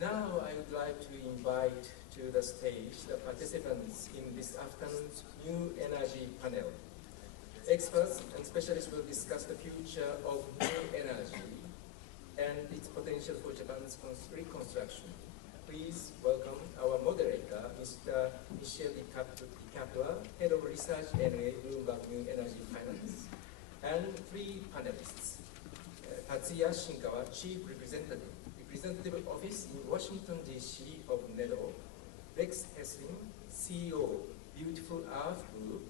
Now I would like to invite to the stage the participants in this afternoon's New Energy panel. Experts and specialists will discuss the future of new energy and its potential for Japan's reconstruction. Please welcome our moderator, Mr. Michel DiCapua, Head of Research and Bloomberg New Energy Finance, and three panelists. Tatsuya Shinkawa, Chief Representative Office in Washington, D.C. of NEDO, Heslin, CEO, Beautiful Earth Group,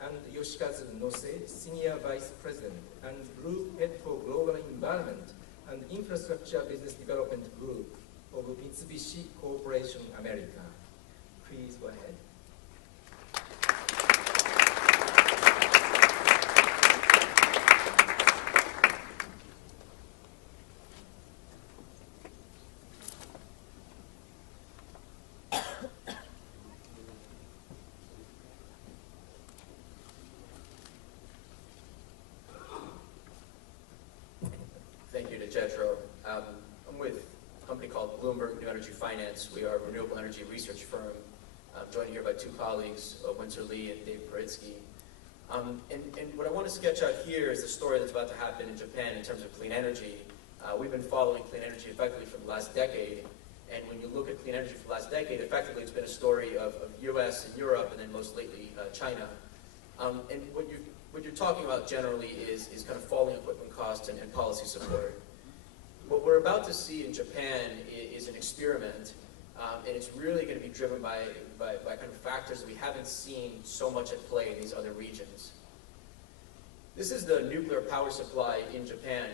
and Yoshikazu, Senior Vice President and Group Head for Global Environment and Infrastructure Business Development Group of Mitsubishi Corporation America. Please go ahead. Thank you to JETRO. I'm with a company called Bloomberg New Energy Finance. We are a renewable energy research firm. I'm joined here by two colleagues, Winter Lee and Dave Paritsky. And what I want to sketch out here is the story that's about to happen in Japan in terms of clean energy. We've been following clean energy effectively for the last decade. And when you look at clean energy for the last decade, effectively it's been a story of US and Europe, and then most lately China. And what you're talking about generally is kind of falling equipment costs and policy support. What we're about to see in Japan is an experiment, and it's really going to be driven by kind of factors we haven't seen so much at play in these other regions. This is the nuclear power supply in Japan,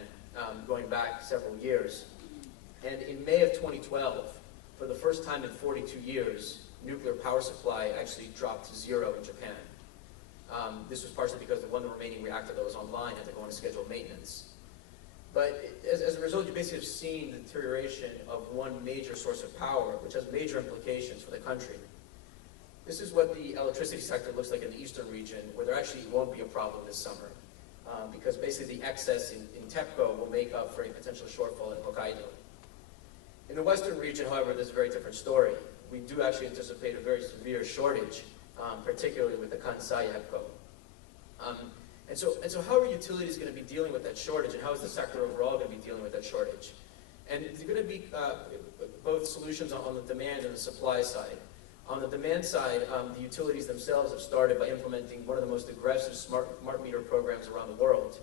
going back several years. And in May of 2012, for the first time in 42 years, nuclear power supply actually dropped to zero in Japan. This was partially because the one remaining reactor that was online had to go on a scheduled maintenance. But as a result, you basically have seen the deterioration of one major source of power, which has major implications for the country. This is what the electricity sector looks like in the eastern region, where there actually won't be a problem this summer, because basically the excess in TEPCO will make up for a potential shortfall in Hokkaido. In the western region, however, there's a very different story. We do actually anticipate a very severe shortage, particularly with the Kansai EPCO. And so how are utilities going to be dealing with that shortage, and how is the sector overall going to be dealing with that shortage? And there's going to be both solutions on the demand and the supply side. On the demand side, the utilities themselves have started by implementing one of the most aggressive smart meter programs around the world.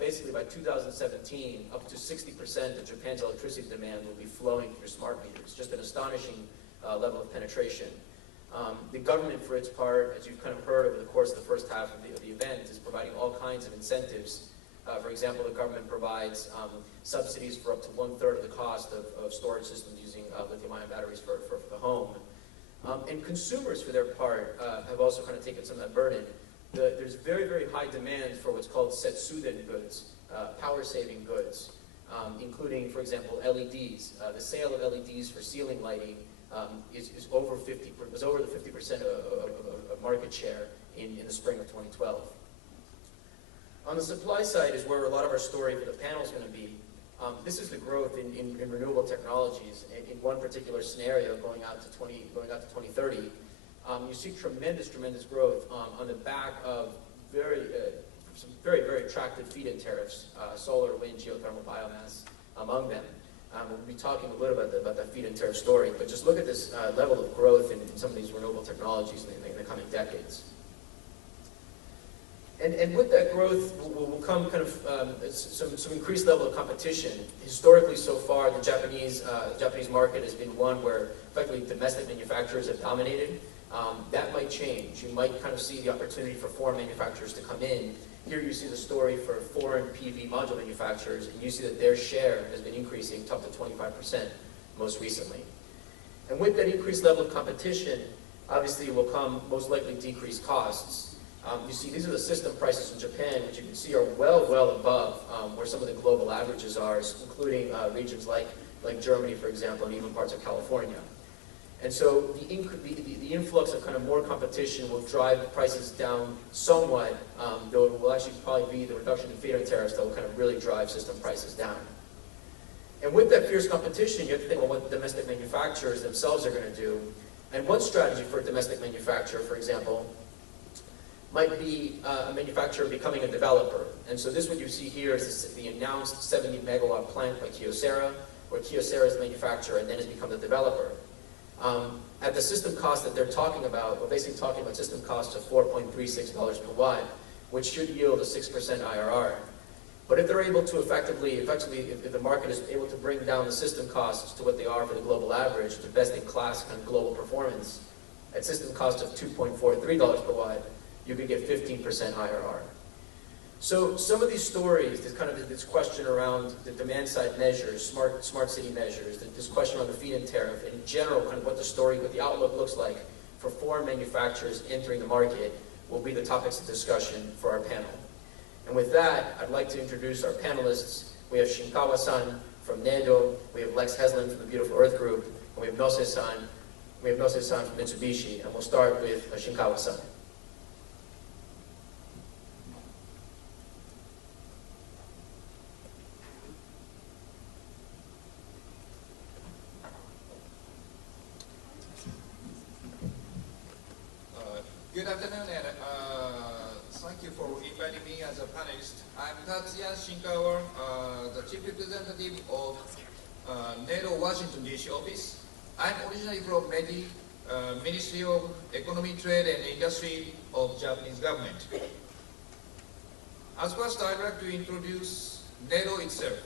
Basically, by 2017, up to 60% of Japan's electricity demand will be flowing through smart meters, just an astonishing level of penetration. The government, for its part, as you've kind of heard over the course of the first half of the event, is providing all kinds of incentives. For example, the government provides subsidies for up to 1/3 of the cost of storage systems using lithium-ion batteries for the home. And consumers, for their part, have also kind of taken some of that burden. There's very, very high demand for what's called setsuden goods, power-saving goods, including, for example, LEDs. The sale of LEDs for ceiling lighting is over the 50% of market share in the spring of 2012. On the supply side is where a lot of our story for the panel is going to be. This is the growth in renewable technologies. In one particular scenario, going out to 2030, you see tremendous growth on the back of some very, very attractive feed-in tariffs, solar, wind, geothermal, biomass, among them. We'll be talking a little bit about that feed-in tariff story, but just look at this level of growth in some of these renewable technologies in the coming decades. And with that growth will come kind of some increased level of competition. Historically, so far, the Japanese market has been one where effectively domestic manufacturers have dominated. That might change. You might kind of see the opportunity for foreign manufacturers to come in. Here you see the story for foreign PV module manufacturers, and you see that their share has been increasing to up to 25% most recently. And with that increased level of competition, obviously will come most likely decreased costs. You see these are the system prices in Japan, which you can see are well above where some of the global averages are, including regions like Germany, for example, and even parts of California. And so the influx of kind of more competition will drive the prices down somewhat, though it will actually probably be the reduction in feed-in tariffs that will kind of really drive system prices down. And with that fierce competition, you have to think about what domestic manufacturers themselves are going to do. And one strategy for a domestic manufacturer, for example, might be a manufacturer becoming a developer. And so this, what you see here, is the announced 70 megawatt plant by Kyocera, where Kyocera is the manufacturer and then has become the developer. At the system cost that they're talking about, we're basically talking about system costs of $4.36 per watt, which should yield a 6% IRR. But if they're able to effectively, if the market is able to bring down the system costs to what they are for the global average, to best-in-class kind of global performance, at system cost of $2.43 per watt, you could get 15% IRR. So some of these stories, this question around the demand-side measures, smart city measures, this question around the feed-in tariff, and in general, kind of what the outlook looks like for foreign manufacturers entering the market, will be the topics of discussion for our panel. And with that, I'd like to introduce our panelists. We have Shinkawa-san from NEDO, we have Lex Heslin from the Beautiful Earth Group, and we have Nose-san from Mitsubishi, and we'll start with Shinkawa-san. Good afternoon, and thank you for inviting me as a panelist. I'm Tatsuya Shinkawa, the Chief Representative of NEDO Washington DC office. I'm originally from METI, Ministry of Economy, Trade and Industry of Japanese government. As first, I'd like to introduce NEDO itself.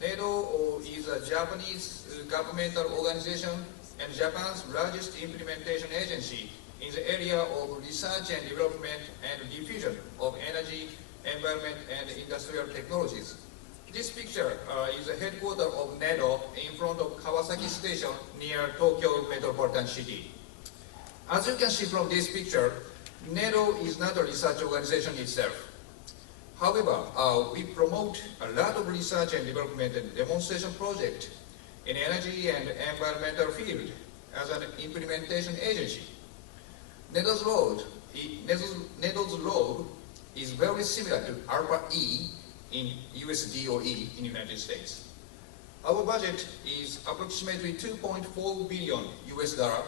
NEDO is a Japanese governmental organization and Japan's largest implementation agency in the area of research and development and diffusion of energy, environment, and industrial technologies. This picture is the headquarters of NEDO in front of Kawasaki Station near Tokyo Metropolitan City. As you can see from this picture, NEDO is not a research organization itself. However, we promote a lot of research and development and demonstration projects in energy and environmental field as an implementation agency. NEDO's role is very similar to Alpha E in US DOE in the United States. Our budget is approximately $2.4 billion US dollar,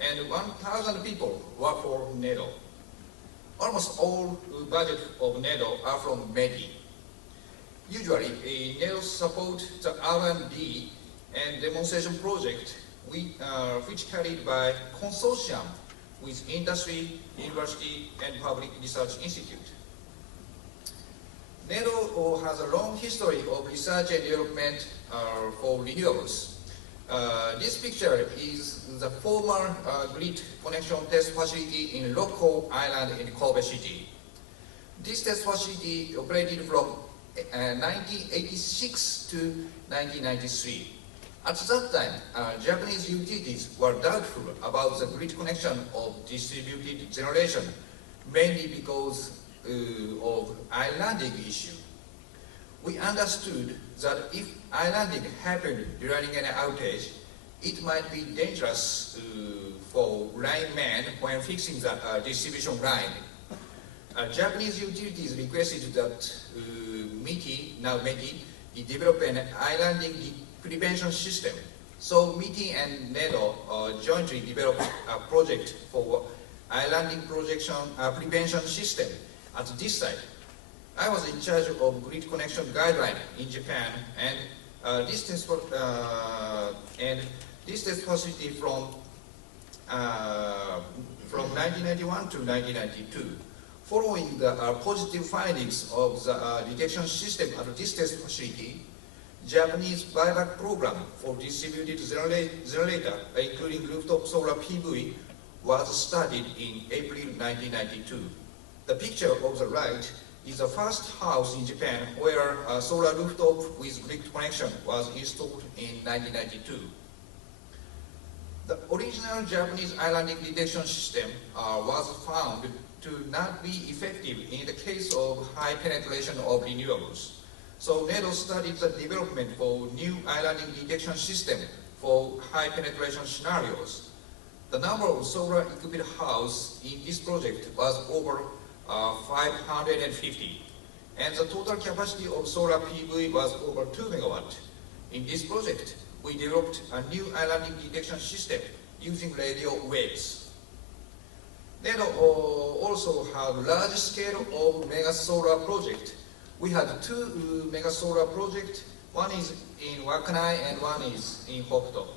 and 1,000 people work for NEDO. Almost all budget of NEDO are from METI. Usually, NEDO supports the R&D and demonstration project which carried by consortium with industry, university, and public research institute. NEDO has a long history of research and development for renewables. This picture is the former grid connection test facility in Rocco Island in Kobe City. This test facility operated from 1986 to 1993. At that time, Japanese utilities were doubtful about the grid connection of distributed generation, mainly because of islanding issue. We understood that if islanding happened during an outage, it might be dangerous for linemen when fixing the distribution line. Japanese utilities requested that METI, develop an islanding prevention system. So METI and NEDO jointly developed a project for islanding prevention system at this site. I was in charge of grid connection guideline in Japan, and this test facility from 1991 to 1992. Following the positive findings of the detection system at this test facility, Japanese buyback program for distributed generator, including rooftop solar PV, was started in April 1992. The picture on the right is the first house in Japan where a solar rooftop with grid connection was installed in 1992. The original Japanese islanding detection system was found to not be effective in the case of high penetration of renewables. So NEDO started the development for new islanding detection system for high penetration scenarios. The number of solar equipped houses in this project was over 550, and the total capacity of solar PV was over 2 megawatt. In this project, we developed a new island detection system using radio waves. NEDO also had large scale of mega solar project. We had two mega solar projects. One is in Wakanai and one is in Hokuto.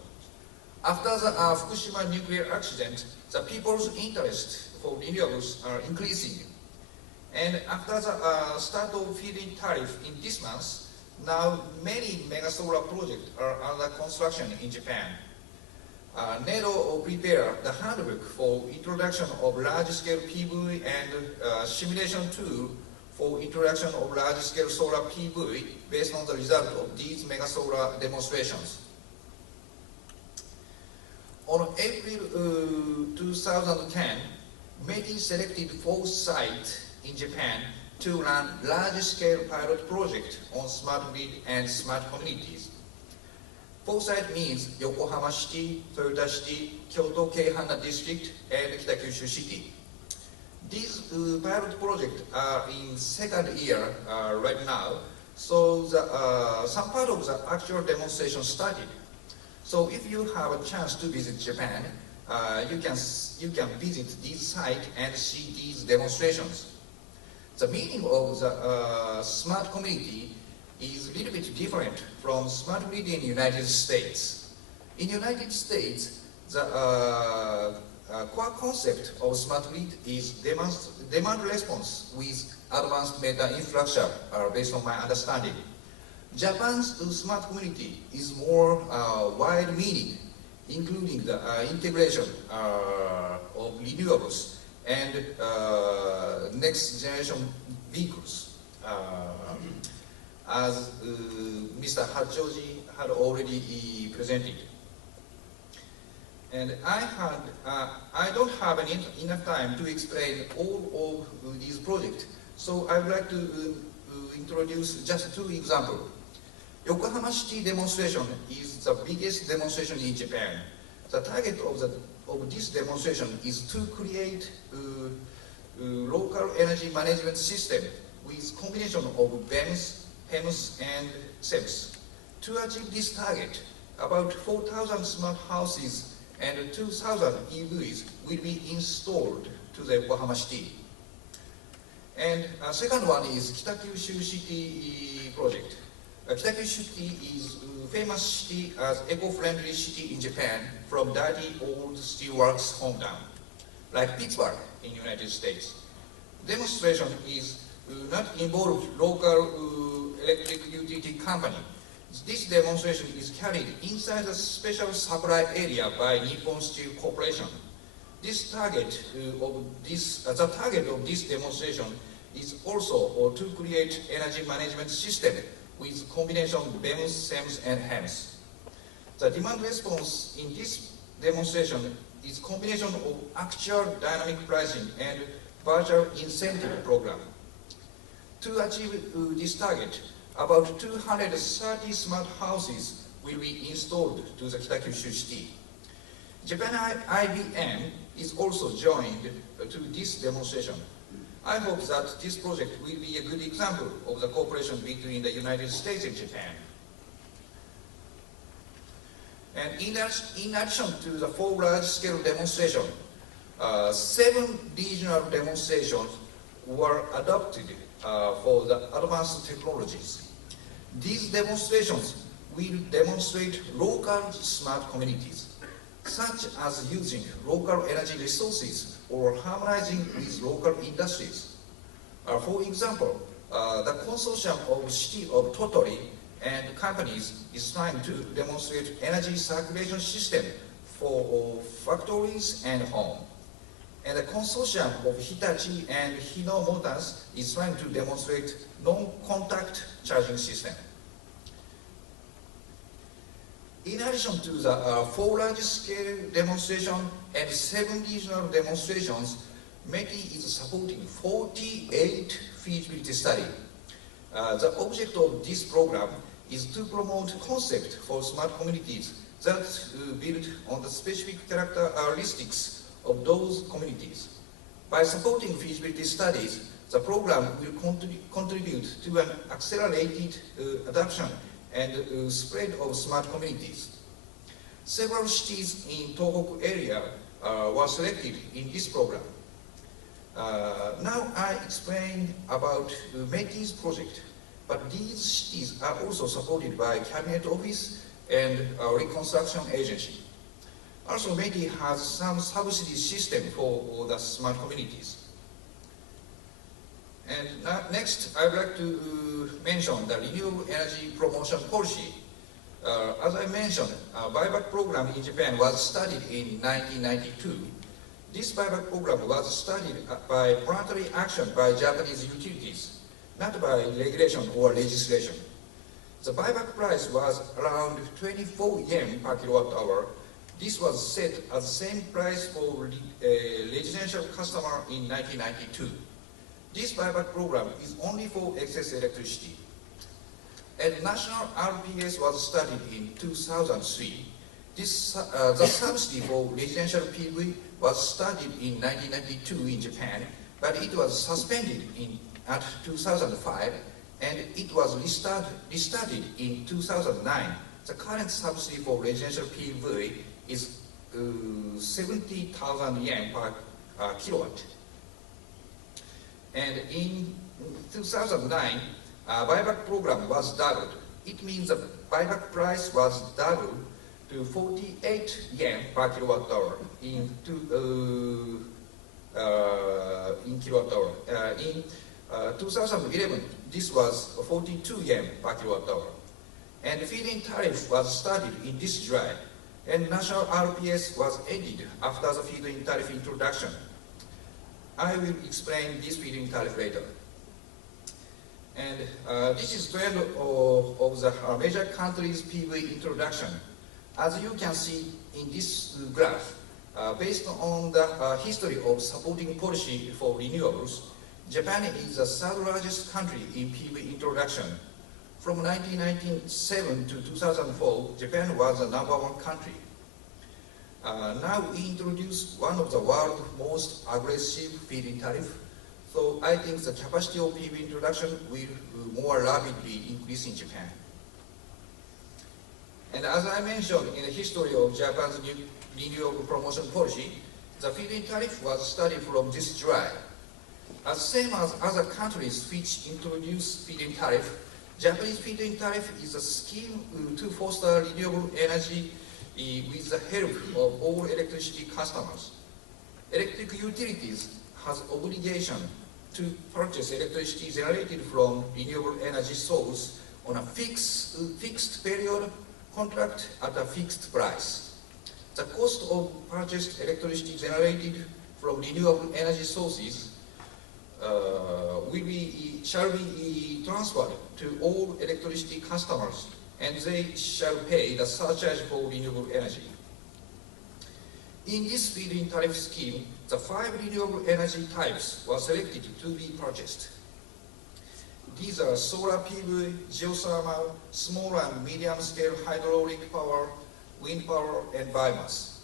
After the Fukushima nuclear accident, the people's interest for renewables are increasing. And after the start of feed-in tariff in this month, now many mega solar projects are under construction in Japan. NEDO prepared the handbook for introduction of large-scale PV and simulation tool for introduction of large-scale solar PV based on the result of these mega solar demonstrations. On April 2010, METI selected 4 sites in Japan to run large-scale pilot project on smart grid and smart communities. 4 sites means Yokohama City, Toyota City, Kyoto Keihana District, and Kitakyushu City. These pilot projects are in second year right now, so some part of the actual demonstration started. So if you have a chance to visit Japan, you can visit these sites and see these demonstrations. The meaning of the smart community is a little bit different from smart grid in the United States. In the United States, the core concept of smart grid is demand response with advanced meta infrastructure, based on my understanding. Japan's smart community is more wide meaning, including the integration of renewables and next generation vehicles. As Mr. Hachoji had already presented. And I don't have enough time to explain all of these projects, so I would like to introduce just 2 examples. Yokohama City demonstration is the biggest demonstration in Japan. The target of this demonstration is to create a local energy management system with combination of BEMS, HEMS, and SEMS. To achieve this target, about 4,000 smart houses and 2,000 EVs will be installed to the Yokohama City. And second one is Kitakyushu City project. Kitakyushu City is a famous city as eco-friendly city in Japan from dirty old steelworks hometown, like Pittsburgh in the United States. Demonstration is not involve local electric utility company. This demonstration is carried inside a special supply area by Nippon Steel Corporation. The target of this demonstration is also to create energy management system with combination of BEMS, SEMS, and HEMS. The demand response in this demonstration is combination of actual dynamic pricing and virtual incentive program. To achieve this target, about 230 smart houses will be installed to the Kitakyushu City. Japan IBM is also joined to this demonstration. I hope that this project will be a good example of the cooperation between the United States and Japan. And in addition to the 4 large-scale demonstrations, 7 regional demonstrations were adopted for the advanced technologies. These demonstrations will demonstrate local smart communities, such as using local energy resources or harmonizing with local industries. For example, the consortium of City of Tottori and companies is trying to demonstrate energy circulation system for factories and home. And the consortium of Hitachi and Hino Motors is trying to demonstrate non-contact charging system. In addition to the 4 large-scale demonstrations and 7 regional demonstrations, METI is supporting 48 feasibility studies. The object of this program is to promote concept for smart communities that build on the specific characteristics of those communities. By supporting feasibility studies, the program will contribute to an accelerated adoption and spread of smart communities. Several cities in Tohoku area were selected in this program. Now I explain about METI's project, but these cities are also supported by Cabinet Office and Reconstruction Agency. Also, METI has some subsidy system for the smart communities. And next, I would like to mention the renewable energy promotion policy. As I mentioned, a buyback program in Japan was studied in 1992. This buyback program was studied by voluntary action by Japanese utilities, not by regulation or legislation. The buyback price was around 24 yen per kilowatt hour. This was set as the same price for residential customer in 1992. This buyback program is only for excess electricity. And national RPS was studied in 2003. The subsidy for residential PV was studied in 1992 in Japan, but it was suspended at 2005, and it was restarted in 2009. The current subsidy for residential PV is 70,000 yen per kilowatt. And in 2009, buyback program was doubled. It means the buyback price was doubled to 48 yen per kilowatt hour in kilowatt hour. In 2011, this was 42 yen per kilowatt hour. And feed-in tariff was studied in this July, and national RPS was ended after the feed-in tariff introduction. I will explain this feed-in tariff later. And this is trend of the major countries' PV introduction. As you can see in this graph, based on the history of supporting policy for renewables, Japan is the third largest country in PV introduction. From 1997 to 2004, Japan was the #1 country. Now we introduce one of the world's most aggressive feed-in tariff. So I think the capacity of PV introduction will more rapidly increase in Japan. And as I mentioned in the history of Japan's renewable promotion policy, the feed-in tariff was studied from this July. As same as other countries which introduced feed-in tariff, Japanese feed-in tariff is a scheme to foster renewable energy with the help of all electricity customers. Electric utilities has obligation to purchase electricity generated from renewable energy source on a fixed period contract at a fixed price. The cost of purchased electricity generated from renewable energy sources shall be transferred to all electricity customers, and they shall pay the surcharge for renewable energy. In this feed-in tariff scheme, the 5 renewable energy types were selected to be purchased. These are solar PV, geothermal, small and medium-scale hydraulic power, wind power, and biomass.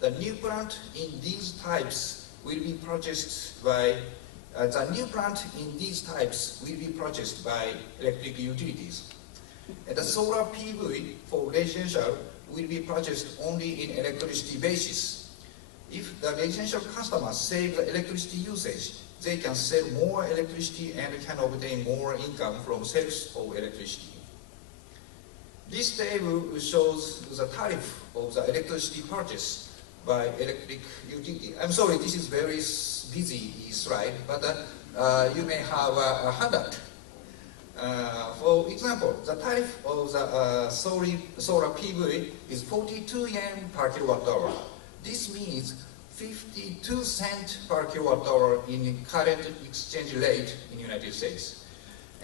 The new plant in these types will be purchased by electric utilities. And the solar PV for residential will be purchased only in electricity basis. If the residential customers save the electricity usage, they can sell more electricity and can obtain more income from sales of electricity. This table shows the tariff of the electricity purchase by electric utility. I'm sorry, this is very busy slide, but you may have a handout. For example, the tariff of the solar PV is 42 yen per kilowatt hour. This means 52 cents per kilowatt hour in current exchange rate in the United States.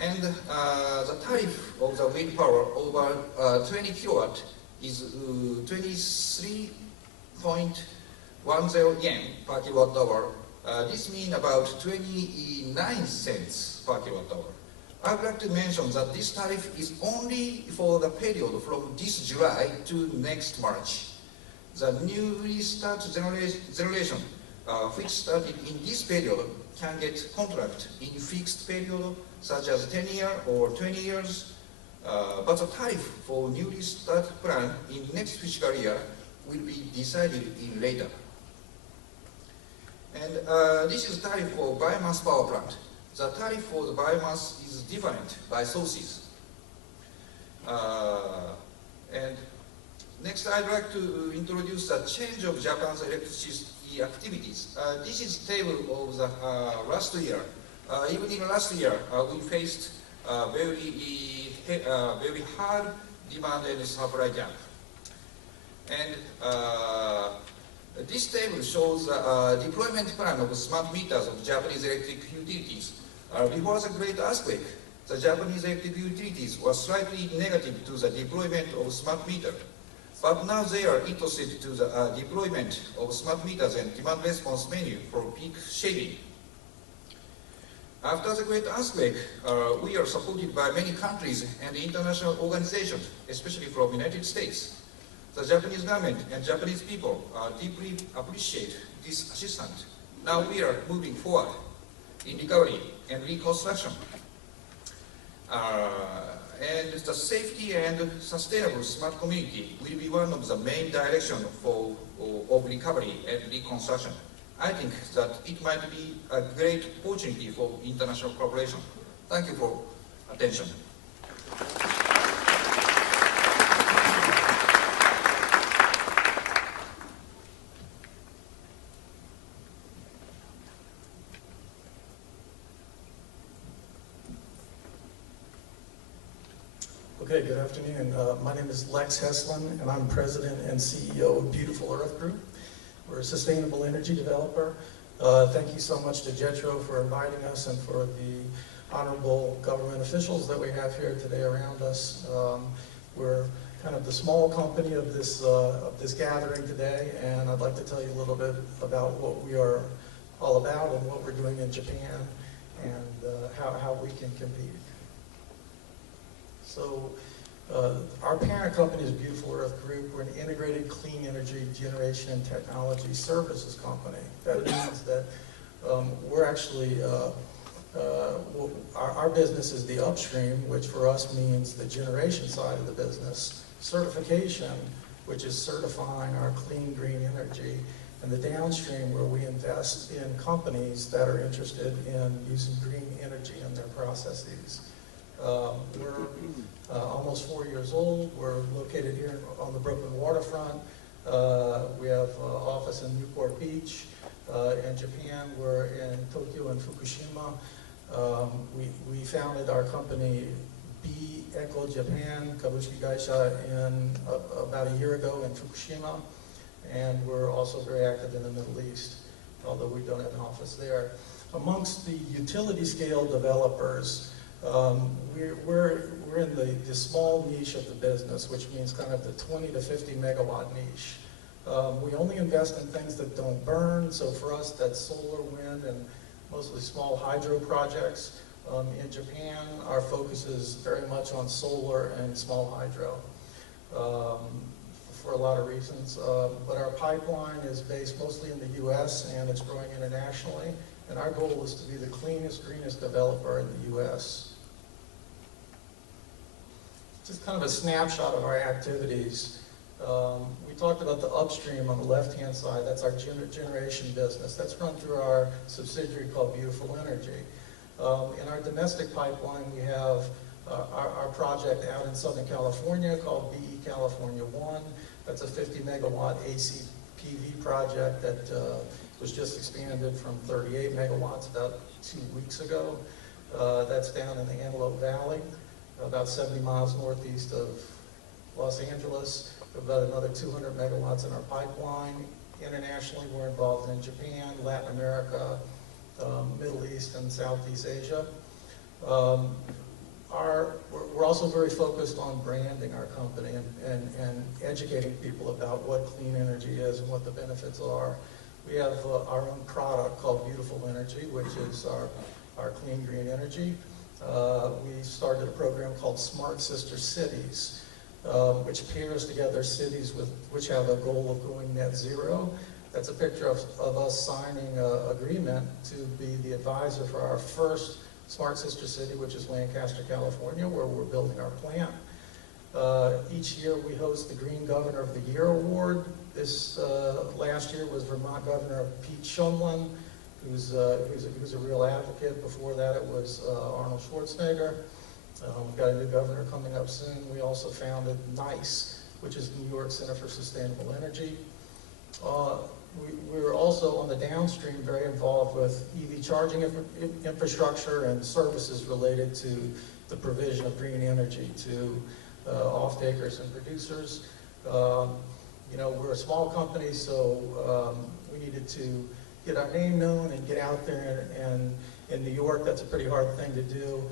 And the tariff of the wind power over 20 kilowatt is 23.10 yen per kilowatt hour. This means about 29 cents per kilowatt hour. I would like to mention that this tariff is only for the period from this July to next March. The newly started generation, which started in this period, can get contract in fixed period, such as 10 years or 20 years, But the tariff for newly started plant in next fiscal year will be decided in later. And this is tariff for biomass power plant. The tariff for the biomass is different by sources. And next, I'd like to introduce the change of Japan's electricity activities. This is table of the last year. Even in last year, we faced very hard demand and supply gap. And this table shows the deployment plan of smart meters of Japanese electric utilities. Before the Great Earthquake, the Japanese electric utilities were slightly negative to the deployment of smart meter. But now they are interested to the deployment of smart meters and demand response menu for peak shaving. After the Great Earthquake, we are supported by many countries and international organizations, especially from the United States. The Japanese government and Japanese people deeply appreciate this assistance. Now we are moving forward in recovery and reconstruction. And the safety and sustainable smart community will be one of the main directions of recovery and reconstruction. I think that it might be a great opportunity for international cooperation. Thank you for attention. Okay, good afternoon. My name is Lex Heslin, and I'm President and CEO of Beautiful Earth Group. We're a sustainable energy developer. Thank you so much to JETRO for inviting us and for the honorable government officials that we have here today around us. We're kind of the small company of this gathering today, and I'd like to tell you a little bit about what we are all about and what we're doing in Japan and how we can compete. So our parent company is Beautiful Earth Group. We're an integrated clean energy generation and technology services company. That means that we're actually, our business is the upstream, which for us means the generation side of the business, certification, which is certifying our clean green energy, and the downstream where we invest in companies that are interested in using green energy in their processes. We're almost 4 years old. We're located here on the Brooklyn waterfront. We have an office in Newport Beach. In Japan, we're in Tokyo and Fukushima. We founded our company B Eco Japan Kabushiki Gaisha about a year ago in Fukushima, and we're also very active in the Middle East, although we don't have an office there. Amongst the utility scale developers, we're in the small niche of the business, which means kind of the 20 to 50 megawatt niche. We only invest in things that don't burn, so for us that's solar, wind, and mostly small hydro projects. In Japan, our focus is very much on solar and small hydro for a lot of reasons. But our pipeline is based mostly in the US and it's growing internationally. And our goal is to be the cleanest, greenest developer in the US. Just kind of a snapshot of our activities. We talked about the upstream on the left-hand side. That's our generation business. That's run through our subsidiary called Beautiful Energy. In our domestic pipeline, we have our project out in Southern California called BE California 1. That's a 50 megawatt AC PV project that was just expanded from 38 megawatts about 2 weeks ago. That's down in the Antelope Valley, about 70 miles northeast of Los Angeles. About another 200 megawatts in our pipeline. Internationally, we're involved in Japan, Latin America, Middle East, and Southeast Asia. We're also very focused on branding our company and educating people about what clean energy is and what the benefits are. We have our own product called Beautiful Energy, which is our clean green energy. We started a program called Smart Sister Cities, which pairs together cities which have a goal of going net zero. That's a picture of us signing an agreement to be the advisor for our first smart sister city, which is Lancaster, California, where we're building our plant. Each year we host the Green Governor of the Year Award. This last year was Vermont Governor Pete Shumlin, who's a real advocate. Before that it was Arnold Schwarzenegger. We've got a new governor coming up soon. We also founded NICE, which is New York Center for Sustainable Energy. We were also on the downstream very involved with EV charging infrastructure and services related to the provision of green energy to off-takers and producers. You know, we're a small company, so we needed to get our name known and get out there, and in New York, that's a pretty hard thing to do.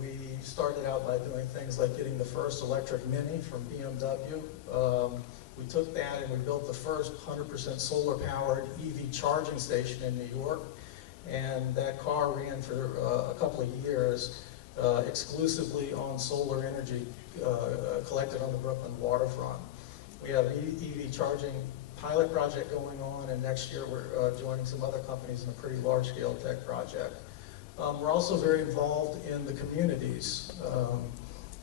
We started out by doing things like getting the first electric Mini from BMW. We took that and we built the first 100% solar-powered EV charging station in New York, and that car ran for a couple of years exclusively on solar energy collected on the Brooklyn waterfront. We have an EV charging pilot project going on, and next year we're joining some other companies in a pretty large-scale tech project. We're also very involved in the communities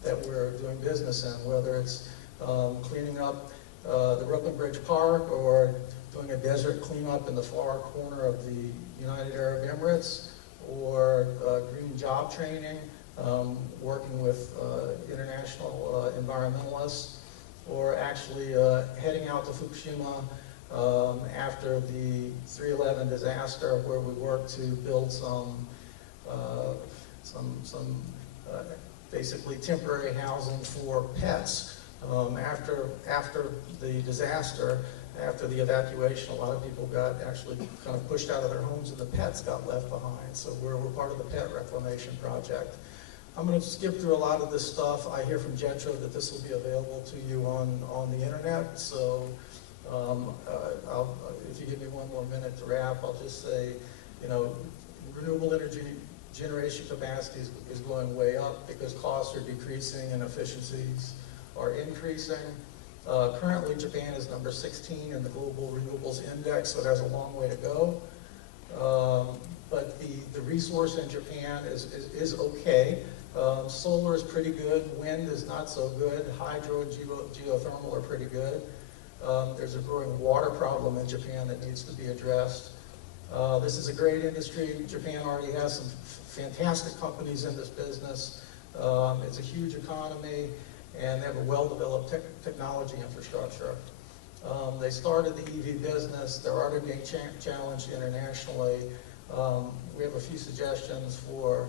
that we're doing business in, whether it's cleaning up the Brooklyn Bridge Park or doing a desert cleanup in the far corner of the United Arab Emirates, or green job training, working with international environmentalists, or actually heading out to Fukushima after the 3/11 disaster, where we worked to build some basically temporary housing for pets. After the disaster, after the evacuation, a lot of people got actually kind of pushed out of their homes, and the pets got left behind. So we're part of the pet reclamation project. I'm going to skip through a lot of this stuff. I hear from JETRO that this will be available to you on the internet. So if you give me one more minute to wrap, I'll just say, you know, renewable energy generation capacity is going way up because costs are decreasing and efficiencies are increasing. Currently, Japan is number 16 in the Global Renewables Index, so it has a long way to go. But the resource in Japan is okay. Solar is pretty good. Wind is not so good. Hydro and geothermal are pretty good. There's a growing water problem in Japan that needs to be addressed. This is a great industry. Japan already has some fantastic companies in this business. It's a huge economy, and they have a well-developed technology infrastructure. They started the EV business. They're already being challenged internationally. We have a few suggestions for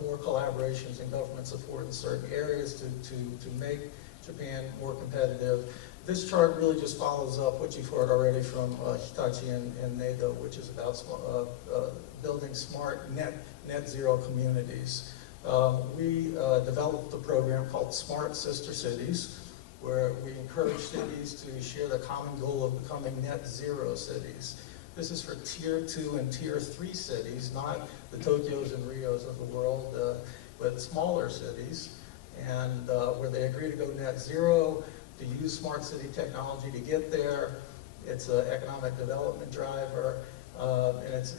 more collaborations and government support in certain areas to make Japan more competitive. This chart really just follows up what you've heard already from Hitachi and NEDO, which is about building smart net zero communities. We developed a program called Smart Sister Cities, where we encourage cities to share the common goal of becoming net zero cities. This is for tier 2 and tier 3 cities, not the Tokyos and Rios of the world, but smaller cities, and where they agree to go net zero, to use smart city technology to get there. It's an economic development driver, and it's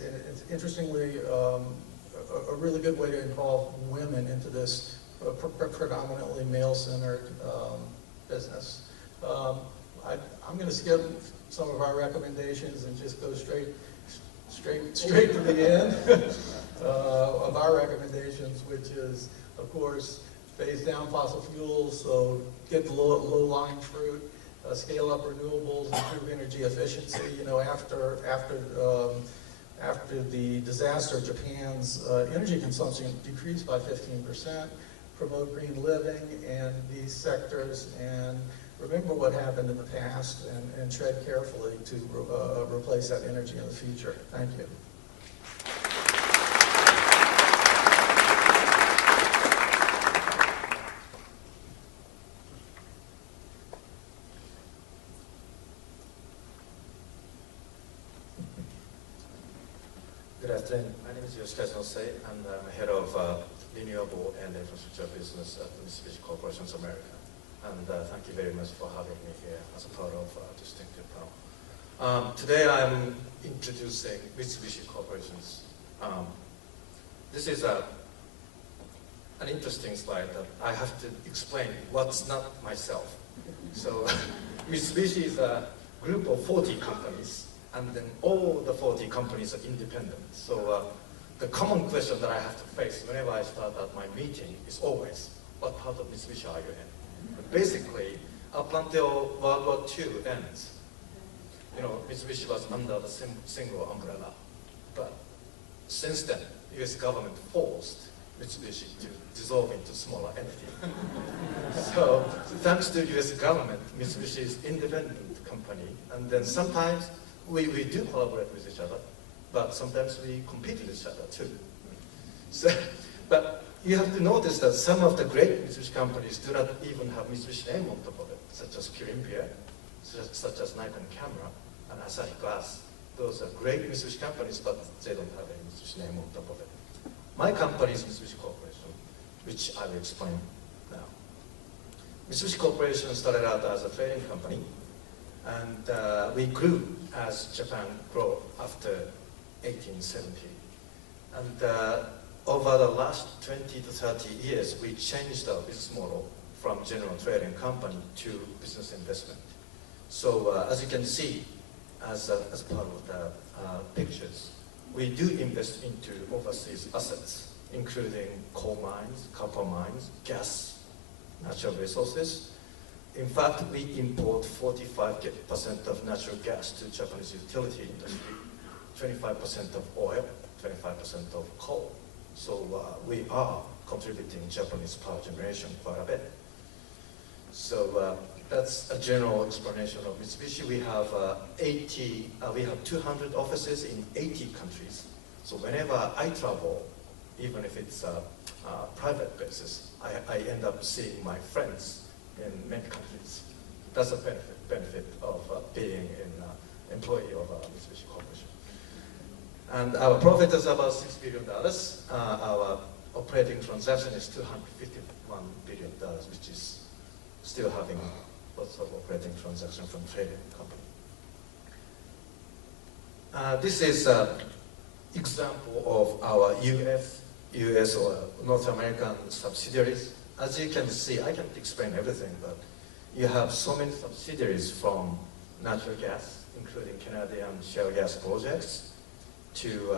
interestingly a really good way to involve women into this predominantly male-centered business. I'm going to skip some of our recommendations and just go straight to the end of our recommendations, which is, of course, phase down fossil fuels, so get the low-lying fruit, scale up renewables, improve energy efficiency. You know, after the disaster, Japan's energy consumption decreased by 15%, promote green living in these sectors, and remember what happened in the past and tread carefully to replace that energy in the future. Thank you. Good afternoon. My name is Yoshikazu, and I'm head of Renewable and Infrastructure Business at Mitsubishi Corporation America. And thank you very much for having me here as a part of a distinctive panel. Today I'm introducing Mitsubishi Corporation's this is an interesting slide that I have to explain what's not myself. So Mitsubishi is a group of 40 companies, and then all the 40 companies are independent. So the common question that I have to face whenever I start at my meeting is always, what part of Mitsubishi are you in? But basically, up until World War II ends, Mitsubishi was under the single umbrella. But since then, US government forced Mitsubishi to dissolve into smaller entity. So thanks to US government, Mitsubishi is independent company, and then sometimes we do collaborate with each other, but sometimes we compete with each other too. So, but you have to notice that some of the great Mitsubishi companies do not even have Mitsubishi name on top of it, such as Kirin Beer, such as Nikon Camera, and Asahi Glass. Those are great Mitsubishi companies, but they don't have any Mitsubishi name on top of it. My company is Mitsubishi Corporation, which I will explain now. Mitsubishi Corporation started out as a trading company, and we grew as Japan grew after 1870. And over the last 20 to 30 years, we changed our business model from general trading company to business investment. So as you can see, as part of the pictures, we do invest into overseas assets, including coal mines, copper mines, gas, natural resources. In fact, we import 45% of natural gas to Japanese utility industry, 25% of oil, 25% of coal. So we are contributing Japanese power generation quite a bit. So that's a general explanation of Mitsubishi. We have 200 offices in 80 countries. So whenever I travel, even if it's a private basis, I end up seeing my friends in many countries. That's a benefit of being an employee of Mitsubishi Corporation. And our profit is about $6 billion. Our operating transaction is $251 billion, which is still having lots of operating transaction from trading company. This is an example of our US or North American subsidiaries. As you can see, I can't explain everything, but you have so many subsidiaries from natural gas, including Canadian shale gas projects, to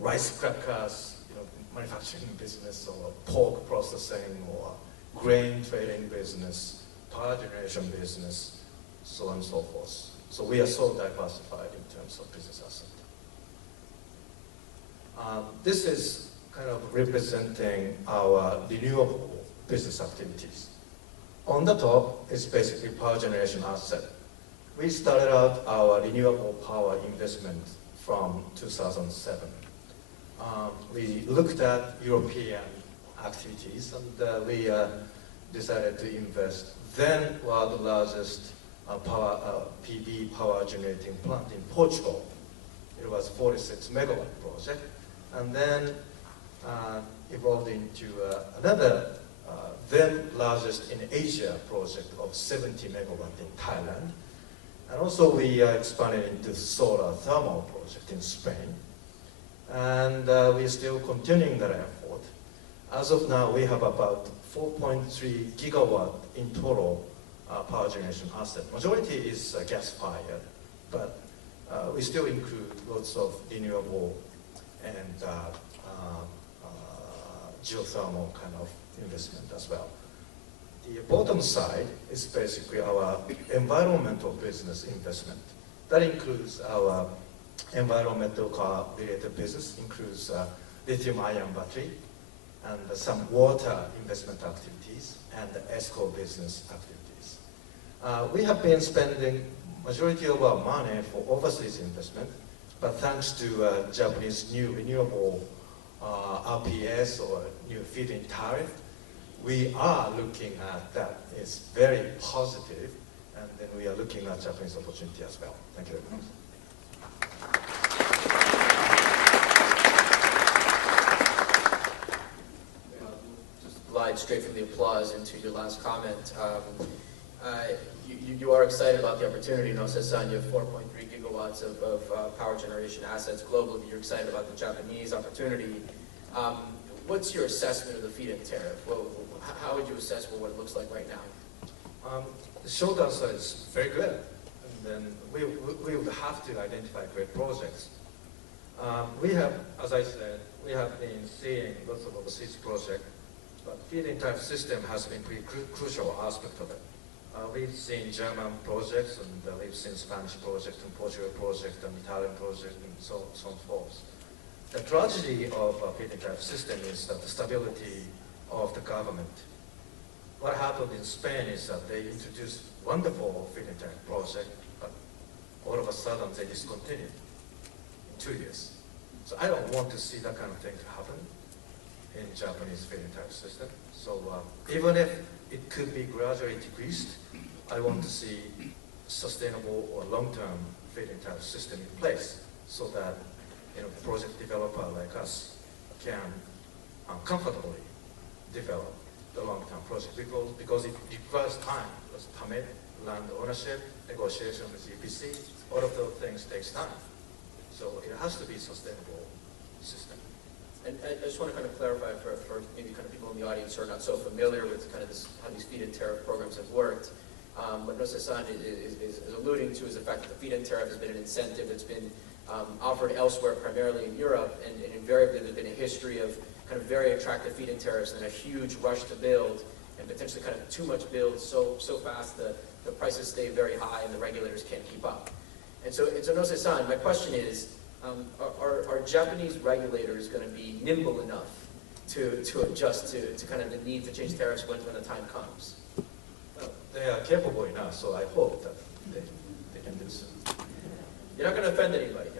rice crackers, manufacturing business, or pork processing, or grain trading business, power generation business, so on and so forth. So we are so diversified in terms of business asset. This is kind of representing our renewable business activities. On the top is basically power generation asset. We started out our renewable power investment from 2007. We looked at European activities, and we decided to invest. Then we are the largest PV power generating plant in Portugal. It was 46 megawatt project, and then evolved into another then largest in Asia project of 70 megawatt in Thailand. And also we expanded into solar thermal project in Spain. And we're still continuing that effort. As of now, we have about 4.3 gigawatt in total power generation asset. Majority is gas-fired, but we still include lots of renewable and geothermal kind of investment as well. The bottom side is basically our environmental business investment. That includes our environmental car-related business, includes lithium-ion battery, and some water investment activities, and the ESCO business activities. We have been spending majority of our money for overseas investment, but thanks to Japanese new renewable RPS or new feed-in tariff, we are looking at that. It's very positive, and then we are looking at Japanese opportunity as well. Thank you very much. Just glide straight from the applause into your last comment. You are excited about the opportunity, Nose-san. You have 4.3 gigawatts of power generation assets globally. You're excited about the Japanese opportunity. What's your assessment of the feed-in tariff? Well, how would you assess what it looks like right now? The short answer is very good. And then we would have to identify great projects. We have, as I said, we have been seeing lots of overseas projects, but feed-in tariff system has been pretty crucial aspect of it. We've seen German projects, and we've seen Spanish projects, and Portugal projects, and Italian projects, and so on and so forth. The tragedy of a feed-in tariff system is that the stability of the government. What happened in Spain is that they introduced wonderful feed-in tariff project, but all of a sudden they discontinued in 2 years. So I don't want to see that kind of thing to happen in Japanese feed-in tariff system. So even if it could be gradually decreased, I want to see sustainable or long-term feed-in tariff system in place so that project developer like us can comfortably develop the long-term project because it requires time. Because permit, land ownership, negotiation with EPC, all of those things takes time. So it has to be a sustainable system. And I just want to kind of clarify for maybe kind of people in the audience who are not so familiar with kind of how these feed-in tariff programs have worked. What Nose-san is alluding to is the fact that the feed-in tariff has been an incentive that's been offered elsewhere, primarily in Europe, and invariably there's been a history of kind of very attractive feed-in tariffs and a huge rush to build, and potentially kind of too much build so fast the prices stay very high and the regulators can't keep up. And so Nose-san, my question is, are Japanese regulators going to be nimble enough to adjust to kind of the need to change tariffs when the time comes? Well, they are capable enough, so I hope that they can do so. You're not going to offend anybody.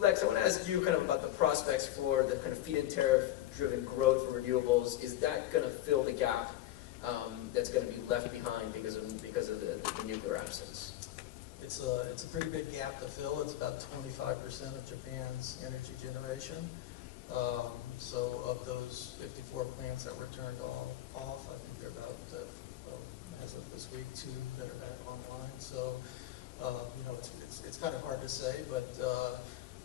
Lex, I want to ask you kind of about the prospects for the kind of feed-in tariff-driven growth for renewables. Is that going to fill the gap that's going to be left behind because of the nuclear absence? It's a pretty big gap to fill. It's about 25% of Japan's energy generation. So of those 54 plants that were turned off, I think they're about, as of this week, 2 that are back online. So, it's kind of hard to say, but,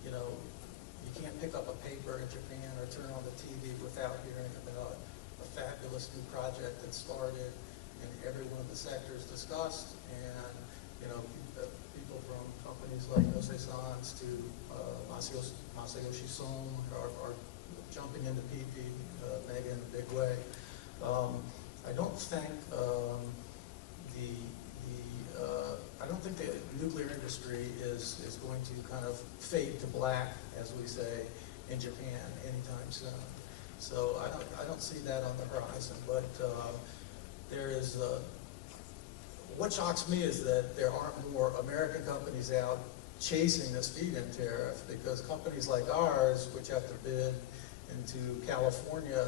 you can't pick up a paper in Japan or turn on the TV without hearing about a fabulous new project that started in every one of the sectors discussed. And, people from companies like Nose-san's to Masayoshi Son are jumping into PP maybe in a big way. I don't think the nuclear industry is going to kind of fade to black, as we say, in Japan anytime soon. So I don't see that on the horizon. But there is what shocks me is that there aren't more American companies out chasing this feed-in tariff, because companies like ours, which have to bid into California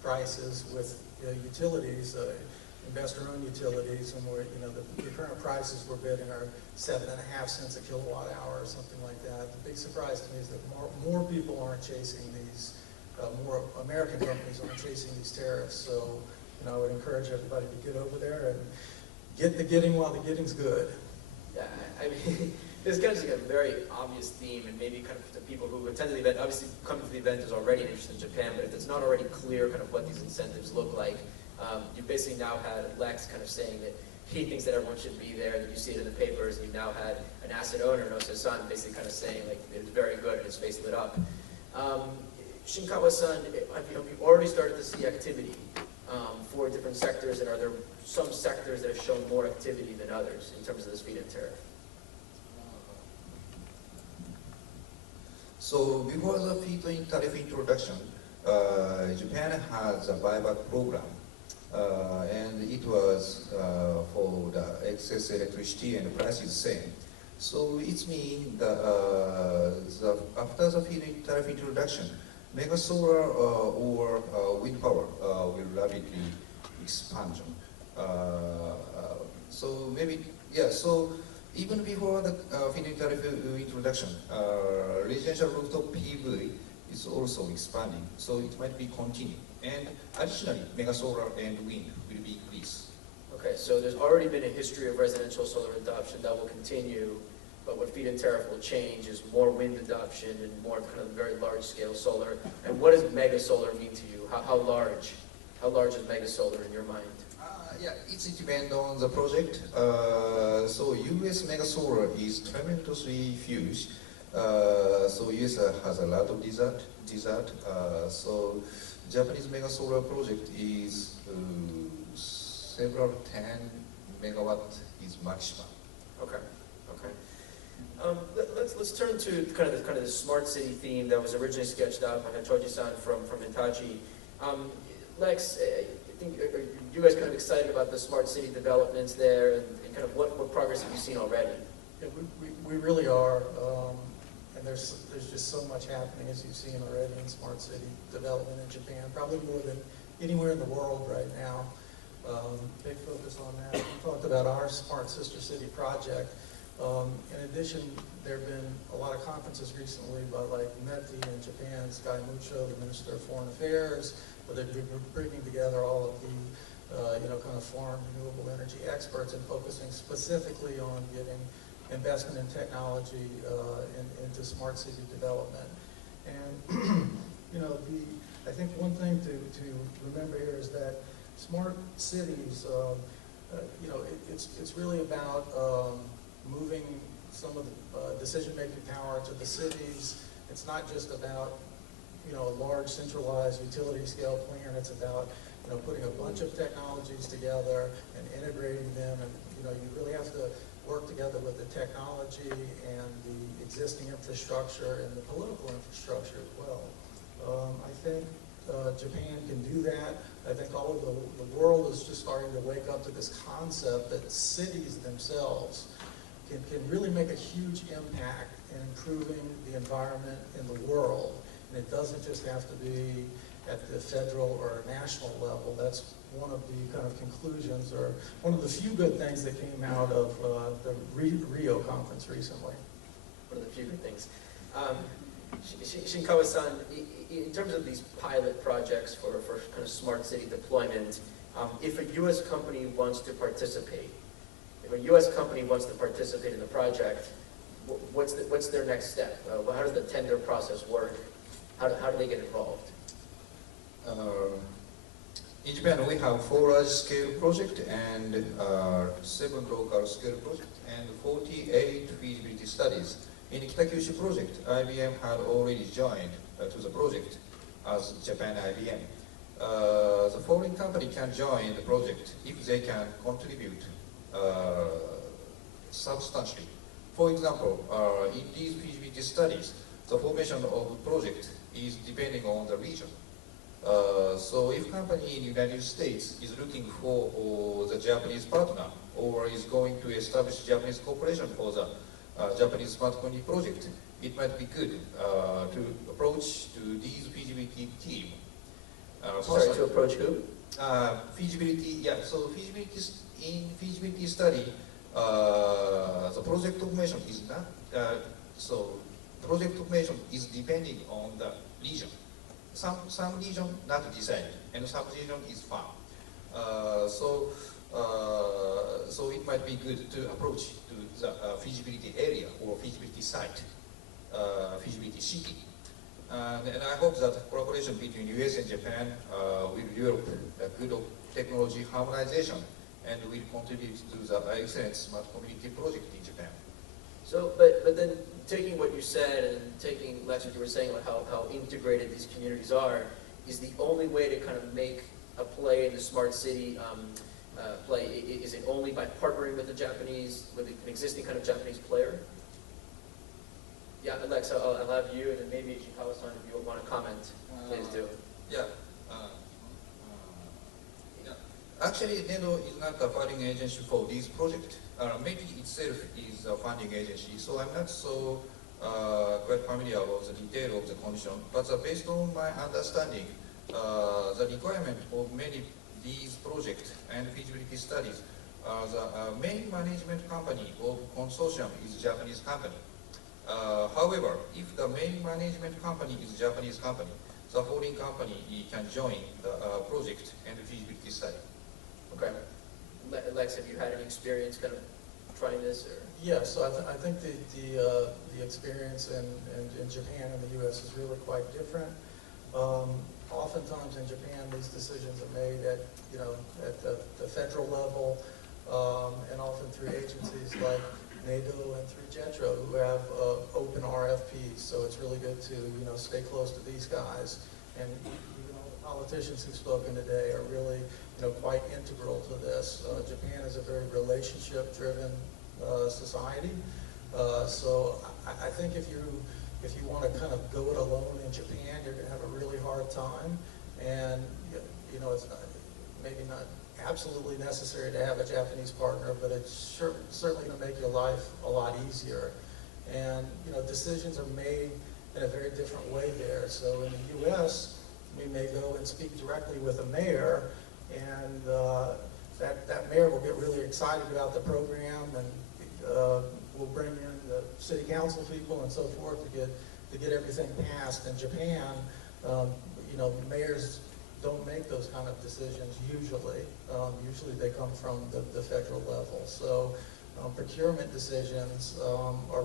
prices with utilities, investor-owned utilities, and where the current prices we're bidding are 7.5 cents a kilowatt hour or something like that. The big surprise to me is that more people aren't chasing these, more American companies aren't chasing these tariffs. So I would encourage everybody to get over there and get the getting while the getting's good. Yeah, I mean, this kind of like a very obvious theme, and maybe kind of the people who attend the event, obviously coming to the event is already interested in Japan, but if it's not already clear kind of what these incentives look like, you've basically now had Lex kind of saying that he thinks that everyone should be there, that you see it in the papers, and you've now had an asset owner, Nose-san, basically kind of saying like it's very good and his face lit up. Shinkawa-san, have you already started to see activity for different sectors, and are there some sectors that have shown more activity than others in terms of this feed-in tariff? So before the feed-in tariff introduction, Japan has a buyback program, and it was for the excess electricity and the price is same. So it means that after the feed-in tariff introduction, mega solar or wind power will rapidly expand. So maybe, yeah, so even before the feed-in tariff introduction, residential rooftop PV is also expanding, so it might be continuing. And additionally, mega solar and wind will be increased. Okay, so there's already been a history of residential solar adoption that will continue. but what feed-in tariff will change is more wind adoption and more kind of very large-scale solar. And what does mega solar mean to you? How large? How large is mega solar in your mind? Yeah, it depends on the project. So US mega solar is tremendously huge. So US has a lot of desert. So Japanese mega solar project is several 10 megawatt is maximum. Okay. Let's turn to kind of the smart city theme that was originally sketched out by Hitoji-san from Hitachi. Lex, I think are you guys kind of excited about the smart city developments there, and kind of what progress have you seen already? Yeah, we really are, and there's just so much happening, as you've seen already, in smart city development in Japan, probably more than anywhere in the world right now. Big focus on that. We talked about our Smart Sister City project. In addition, there have been a lot of conferences recently by like METI in Japan, Sky Mucho, the Minister of Foreign Affairs, where they've been bringing together all of the kind of foreign renewable energy experts and focusing specifically on getting investment in technology into smart city development. And I think one thing to remember here is that smart cities, it's really about moving some of the decision-making power to the cities. It's not just about a large centralized utility scale plan. It's about putting a bunch of technologies together and integrating them, and you really have to work together with the technology and the existing infrastructure and the political infrastructure as well. I think Japan can do that. I think all of the world is just starting to wake up to this concept that cities themselves can really make a huge impact in improving the environment in the world. And it doesn't just have to be at the federal or national level. That's one of the kind of conclusions, or one of the few good things that came out of the Rio conference recently. One of the few good things. Shinkawa-san, in terms of these pilot projects for kind of smart city deployment, if a U.S. company wants to participate, in the project, what's their next step? How does the tender process work? How do they get involved? In Japan, we have 4 large-scale projects and 7 local-scale projects and 48 feasibility studies. In the Kitakyushu project, IBM had already joined to the project as Japan IBM. The foreign company can join the project if they can contribute substantially. For example, in these feasibility studies, the formation of the project is depending on the region. So if company in the United States is looking for the Japanese partner, or is going to establish Japanese corporation for the Japanese smart city project, it might be good to approach to these feasibility team. Sorry, to approach who? Feasibility, yeah. So in feasibility study, the project formation is not. So project formation is depending on the region. Some region not decided, and some region is far. So it might be good to approach to the feasibility area or feasibility site, feasibility city. And I hope that collaboration between US and Japan will develop a good technology harmonization and will contribute to the excellent smart community project in Japan. So, but then taking what you said and taking, Lex, what you were saying about how integrated these communities are, is the only way to kind of make a play in the smart city play, is it only by partnering with with an existing kind of Japanese player? Yeah, Alexa, I'll have you, and then maybe Ishikawa-san, if you want to comment, please do. Yeah. Actually, NEDO is not a funding agency for this project. METI itself is a funding agency, so I'm not so quite familiar with the detail of the condition. But based on my understanding, the requirement of many these projects and feasibility studies, the main management company of consortium is Japanese company. However, if the main management company is Japanese company, the foreign company can join the project and the feasibility study. Okay. Lex, have you had any experience kind of trying this? Or? Yeah, so I think the experience in Japan and the U.S. is really quite different. Oftentimes in Japan, these decisions are made at the federal level, and often through agencies like NEDO and through JETRO, who have open RFPs. So it's really good to stay close to these guys. And even all the politicians who've spoken today are really quite integral to this. Japan is a very relationship-driven society. So I think if you want to kind of go it alone in Japan, you're going to have a really hard time. And it's maybe not absolutely necessary to have a Japanese partner, but it's certainly going to make your life a lot easier. And decisions are made in a very different way there. So in the U.S., we may go and speak directly with a mayor, and that mayor will get really excited about the program, and we'll bring in the city council people and so forth to get everything passed. In Japan, mayors don't make those kind of decisions usually. Usually they come from the federal level. So procurement decisions are,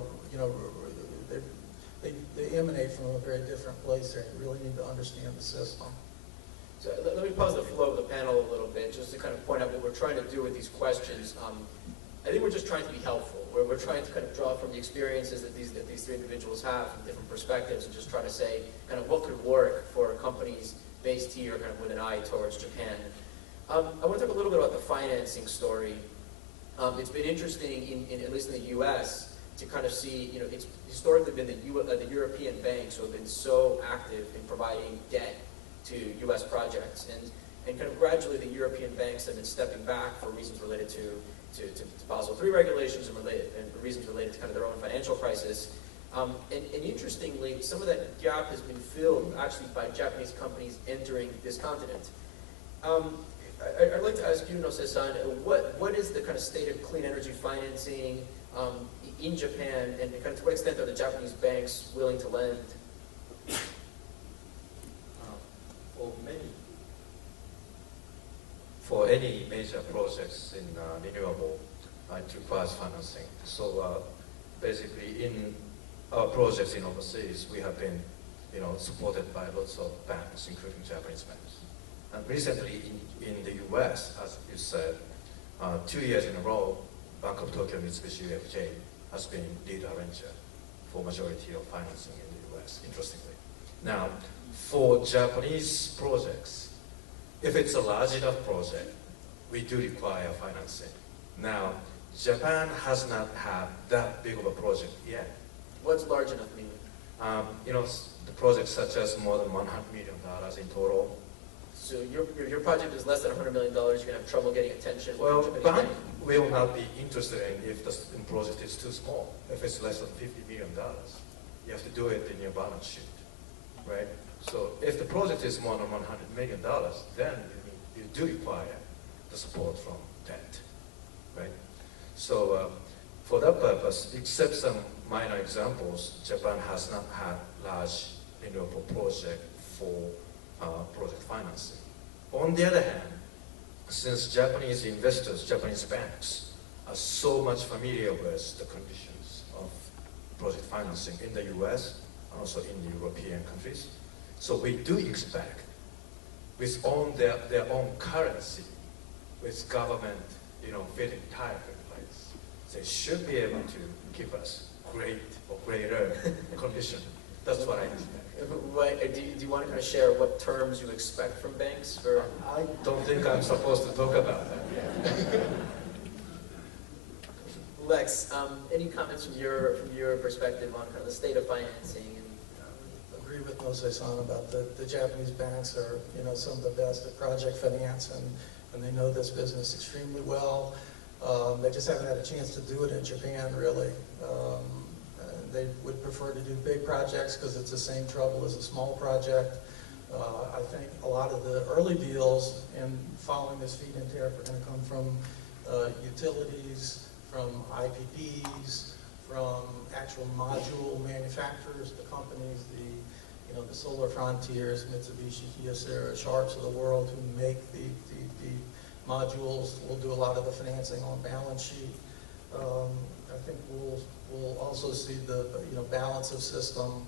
they emanate from a very different place there. You really need to understand the system. So let me pause the flow of the panel a little bit, just to kind of point out what we're trying to do with these questions. I think we're just trying to be helpful. We're trying to kind of draw from the experiences that these three individuals have from different perspectives, and just try to say kind of what could work for companies based here, kind of with an eye towards Japan. I want to talk a little bit about the financing story. It's been interesting, at least in the U.S., to kind of see, it's historically been the European banks who have been so active in providing debt to U.S. projects, and kind of gradually the European banks have been stepping back for reasons related to Basel III regulations and reasons related to kind of their own financial crisis. And interestingly, some of that gap has been filled actually by Japanese companies entering this continent. I'd like to ask you, Nose-san, what is the kind of state of clean energy financing in Japan, and kind of to what extent are the Japanese banks willing to lend? For any major projects in renewable, it requires financing. So basically, in our projects in overseas, we have been, supported by lots of banks, including Japanese banks. And recently, in the U.S., as you said, 2 years in a row, Bank of Tokyo Mitsubishi UFJ has been lead arranger for majority of financing in the U.S. Interestingly, now for Japanese projects, if it's a large enough project, we do require financing. Now, Japan has not had that big of a project yet. What's large enough mean? The projects such as more than $100 million in total. So your project is less than $100 million, you're going to have trouble getting attention? Well, bank will not be interested in if the project is too small. If it's less than $50 million, you have to do it in your balance sheet, right? So if the project is more than $100 million, then you do require the support from debt, right? So for that purpose, except some minor examples, Japan has not had large renewable project for project financing. On the other hand, since Japanese investors, Japanese banks, are so much familiar with the conditions of project financing in the US and also in the European countries, so we do expect, with their own currency, with government, feeding tariff in place, they should be able to give us great or greater condition. That's what I expect. Do you want to kind of share what terms you expect from banks? Or? I don't think I'm supposed to talk about that. Lex, any comments from your perspective on kind of the state of financing? Agree with Nose-san about the Japanese banks are some of the best at project finance, and they know this business extremely well. They just haven't had a chance to do it in Japan, really. They would prefer to do big projects because it's the same trouble as a small project. I think a lot of the early deals in following this feed-in tariff are going to come from utilities, from IPPs, from actual module manufacturers, the companies, the Solar Frontiers, Mitsubishi, Kyocera, Sharps of the world who make the modules. Will do a lot of the financing on balance sheet. I think we'll also see the balance of system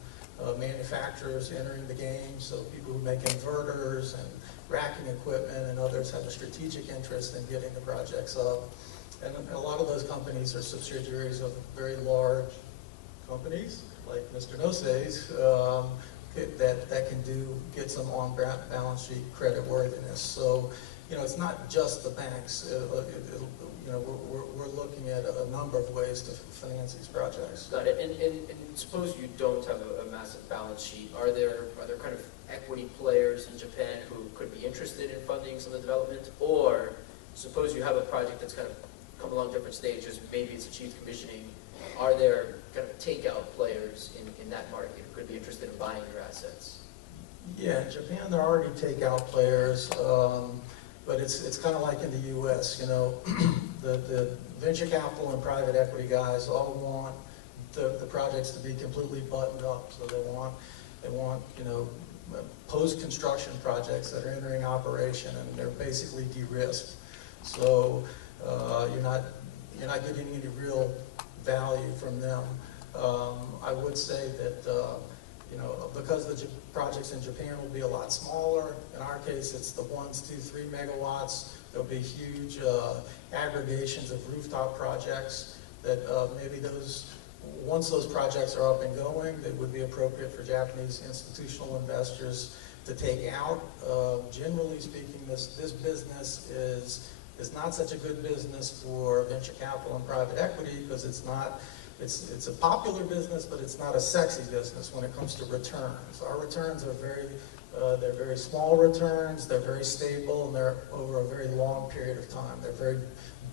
manufacturers entering the game. So people who make inverters and racking equipment and others have a strategic interest in getting the projects up. And a lot of those companies are subsidiaries of very large companies like Mr. Nosei's that can get some on-balance sheet credit worthiness. So, it's not just the banks. We're looking at a number of ways to finance these projects. Got it. And suppose you don't have a massive balance sheet. Are there kind of equity players in Japan who could be interested in funding some of the development? Or suppose you have a project that's kind of come along different stages, maybe it's achieved commissioning. Are there kind of takeout players in that market who could be interested in buying your assets? Yeah, in Japan there are already takeout players, but it's kind of like in the U.S. The venture capital and private equity guys all want the projects to be completely buttoned up. So they want post-construction projects that are entering operation and they're basically de-risked. So you're not getting any real value from them. I would say that because the projects in Japan will be a lot smaller. In our case, it's the 1, 2, 3 megawatts. There'll be huge aggregations of rooftop projects that maybe once those projects are up and going, they would be appropriate for Japanese institutional investors to take out. Generally speaking, this business is not such a good business for venture capital and private equity because it's a popular business, but it's not a sexy business when it comes to returns. Our returns are they're very small returns, they're very stable, and they're over a very long period of time. They're very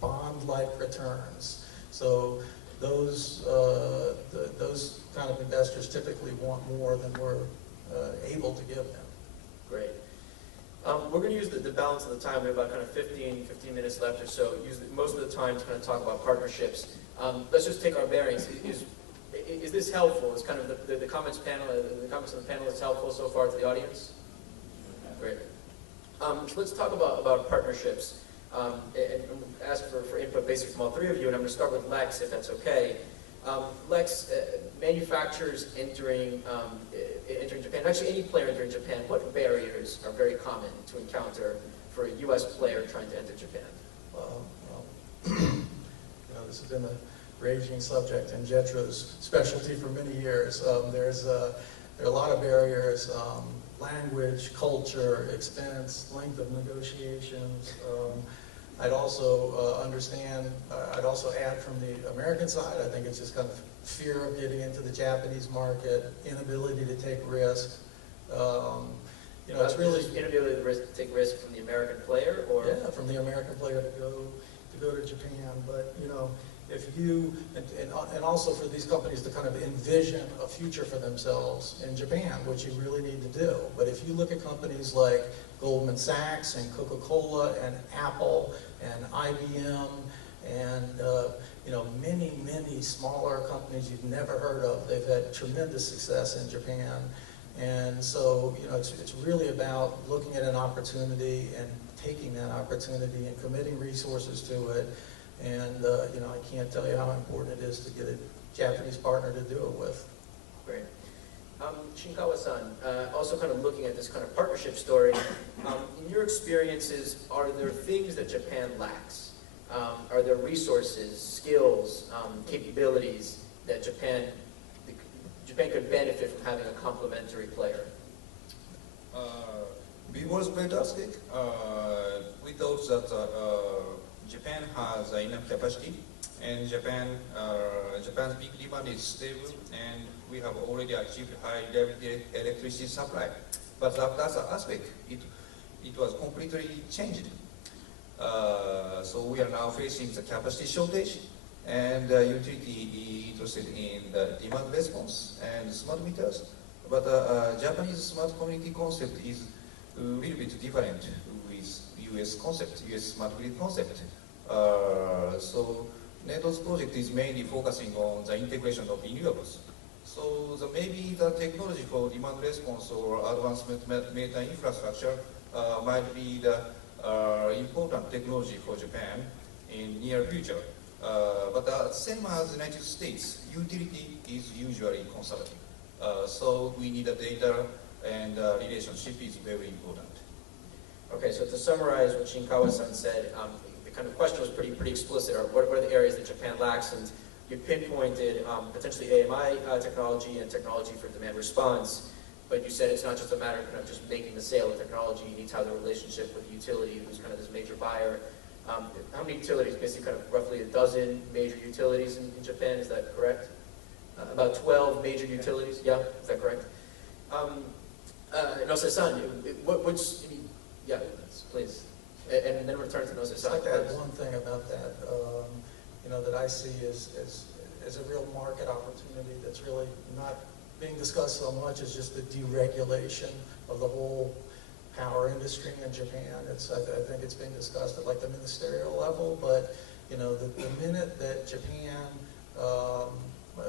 bond-like returns. So those kind of investors typically want more than we're able to give them. Great. We're going to use the balance of the time. We have about kind of 15 minutes left or so. Use most of the time to kind of talk about partnerships. Let's just take our bearings. Is this helpful? Is kind of the comments panel, the comments on the panel is helpful so far to the audience? Great. Let's talk about partnerships and ask for input basically from all three of you. And I'm going to start with Lex, if that's okay. Lex, manufacturers entering Japan, actually any player entering Japan, what barriers are very common to encounter for a U.S. player trying to enter Japan? This has been a raging subject in JETRO's specialty for many years. There are a lot of barriers, language, culture, expense, length of negotiations. I'd also add from the American side, I think it's just kind of fear of getting into the Japanese market, inability to take risk. It's really inability to take risk from the American player, or from the American player to go to Japan. But if you and also for these companies to kind of envision a future for themselves in Japan, which you really need to do. But if you look at companies like Goldman Sachs and Coca-Cola and Apple and IBM and many smaller companies you've never heard of, they've had tremendous success in Japan. And so it's really about looking at an opportunity and taking that opportunity and committing resources to it. And I can't tell you how important it is to get a Japanese partner to do it with. Great. Shinkawa-san, also kind of looking at this kind of partnership story, in your experiences, are there things that Japan lacks? Are there resources, skills, capabilities that Japan could benefit from having a complementary player? Before spread earthquake, we thought that Japan has enough capacity, and Japan's big demand is stable, and we have already achieved high reliability electricity supply. But after the earthquake, it was completely changed. So we are now facing the capacity shortage, and utility interested in the demand response and smart meters. But Japanese smart community concept is a little bit different with US smart grid concept. So NEDO's project is mainly focusing on the integration of renewables. So maybe the technology for demand response or advanced meter infrastructure might be the important technology for Japan in near future. But same as the United States, utility is usually conservative. So we need a data and relationship is very important. Okay, so to summarize what Shinkawa-san said, the kind of question was pretty explicit. What are the areas that Japan lacks? And you pinpointed potentially AMI technology and technology for demand response. But you said it's not just a matter of kind of just making the sale of technology. You need to have the relationship with the utility, who's kind of this major buyer. How many utilities? Basically, kind of roughly a dozen major utilities in Japan. Is that correct? About 12 major utilities. Yeah, is that correct? Nose-san, yeah, please. And then return to Nose-san. I'd like to add one thing about that. That I see as a real market opportunity that's really not being discussed so much as just the deregulation of the whole power industry in Japan. I think it's being discussed at like the ministerial level, but the minute that Japan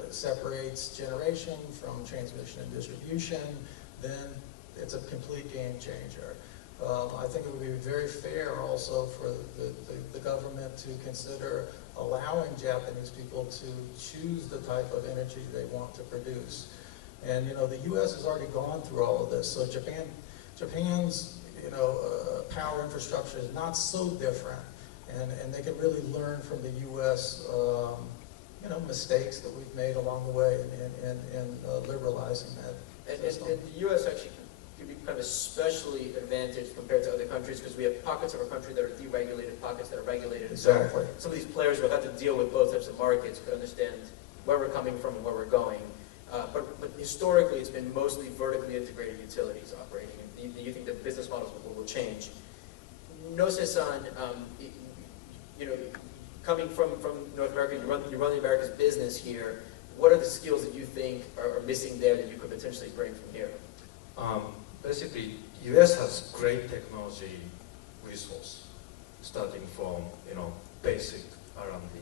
separates generation from transmission and distribution, then it's a complete game changer. I think it would be very fair also for the government to consider allowing Japanese people to choose the type of energy they want to produce. And the U.S. has already gone through all of this, so Japan's power infrastructure is not so different, and they can really learn from the U.S. Mistakes that we've made along the way in liberalizing that. And the U.S. actually could be kind of especially advantaged compared to other countries because we have pockets of our country that are deregulated, pockets that are regulated. Exactly. So some of these players will have to deal with both types of markets to understand where we're coming from and where we're going. But historically, it's been mostly vertically integrated utilities operating. And do you think the business models will change? Nose-san, coming from North America, you run the America's business here. What are the skills that you think are missing there that you could potentially bring from here? Basically, U.S. has great technology resource, starting from basic R&D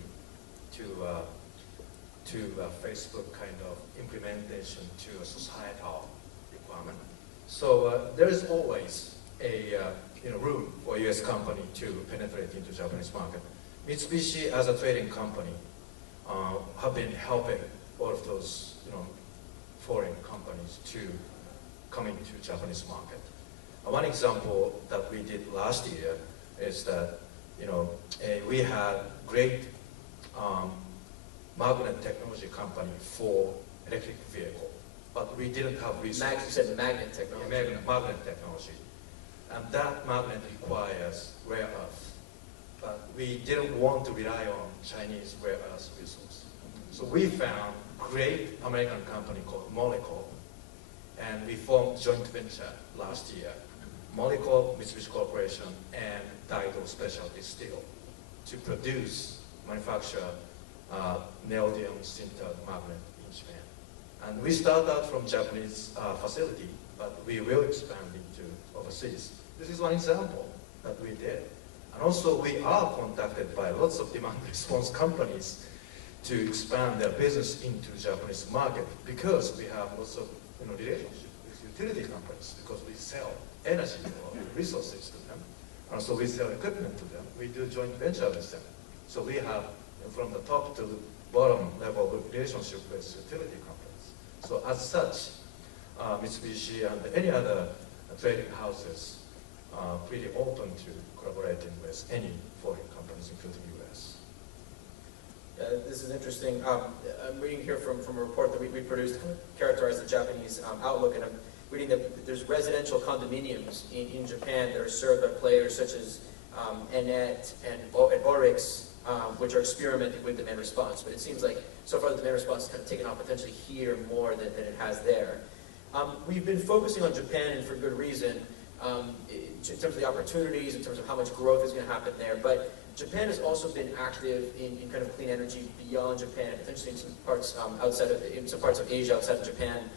to Facebook kind of implementation to a societal requirement. So there is always a room for a U.S. company to penetrate into Japanese market. Mitsubishi, as a trading company, have been helping all of those foreign companies to come into Japanese market. One example that we did last year is that we had great magnet technology company for electric vehicle, but we didn't have resources. You said magnet technology. Magnet technology, and that magnet requires rare earth. But we didn't want to rely on Chinese rare earth resource. So we found a great American company called Molecule, and we formed joint venture last year. Molecule, Mitsubishi Corporation, and Daido Specialty Steel to manufacture neodymium sintered magnet in Japan. And we start out from Japanese facility, but we will expand into overseas. This is one example that we did. And also we are contacted by lots of demand response companies to expand their business into Japanese market because we have lots of relationship with utility companies because we sell energy or resources to them. And so we sell equipment to them. We do joint venture with them. So we have from the top to the bottom level of relationship with utility companies. So as such, Mitsubishi and any other trading houses are pretty open to collaborating with any foreign companies, including U.S. This is interesting. I'm reading here from a report that we produced to characterize the Japanese outlook, and I'm reading that there's residential condominiums in Japan that are served by players such as NEDO and Oryx, which are experimenting with demand response. But it seems like so far the demand response has kind of taken off potentially here more than it has there. We've been focusing on Japan, and for good reason, in terms of the opportunities, in terms of how much growth is going to happen there. But Japan has also been active in kind of clean energy beyond Japan, potentially in some parts some parts of Asia outside of Japan.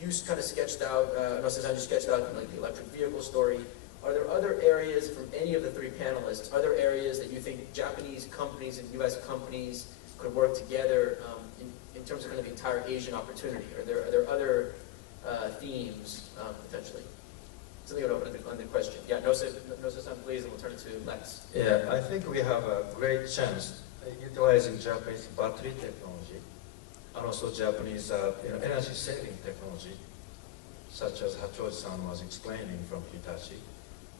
You kind of sketched out, Nose-san, you sketched out kind of like the electric vehicle story. Are there other areas from any of the three panelists, other areas that you think Japanese companies and U.S. companies could work together in terms of kind of the entire Asian opportunity? Are there other themes potentially? something on the question. Yeah, Nosa-san, please, and we'll turn it to Lex. Yeah, I think we have a great chance utilizing Japanese battery technology and also Japanese energy saving technology, such as Hachoji-san was explaining from Hitachi,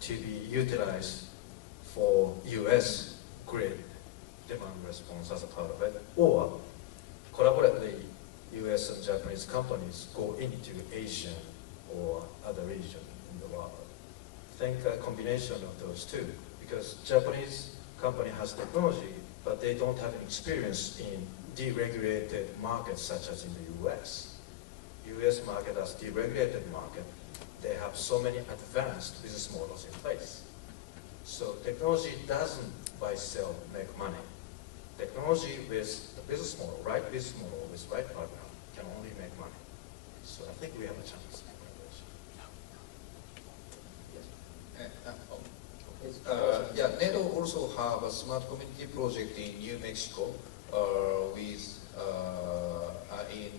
to be utilized for US grid demand response as a part of it, or collaboratively US and Japanese companies go into Asia or other region in the world. I think a combination of those two, because Japanese company has technology, but they don't have experience in deregulated markets such as in the US. US market as deregulated market, they have so many advanced business models in place. So technology doesn't by itself make money. Technology with the business model, right business model with right partner, can only make money. So I think we have a chance. Yeah, NEDO also have a smart community project in New Mexico with in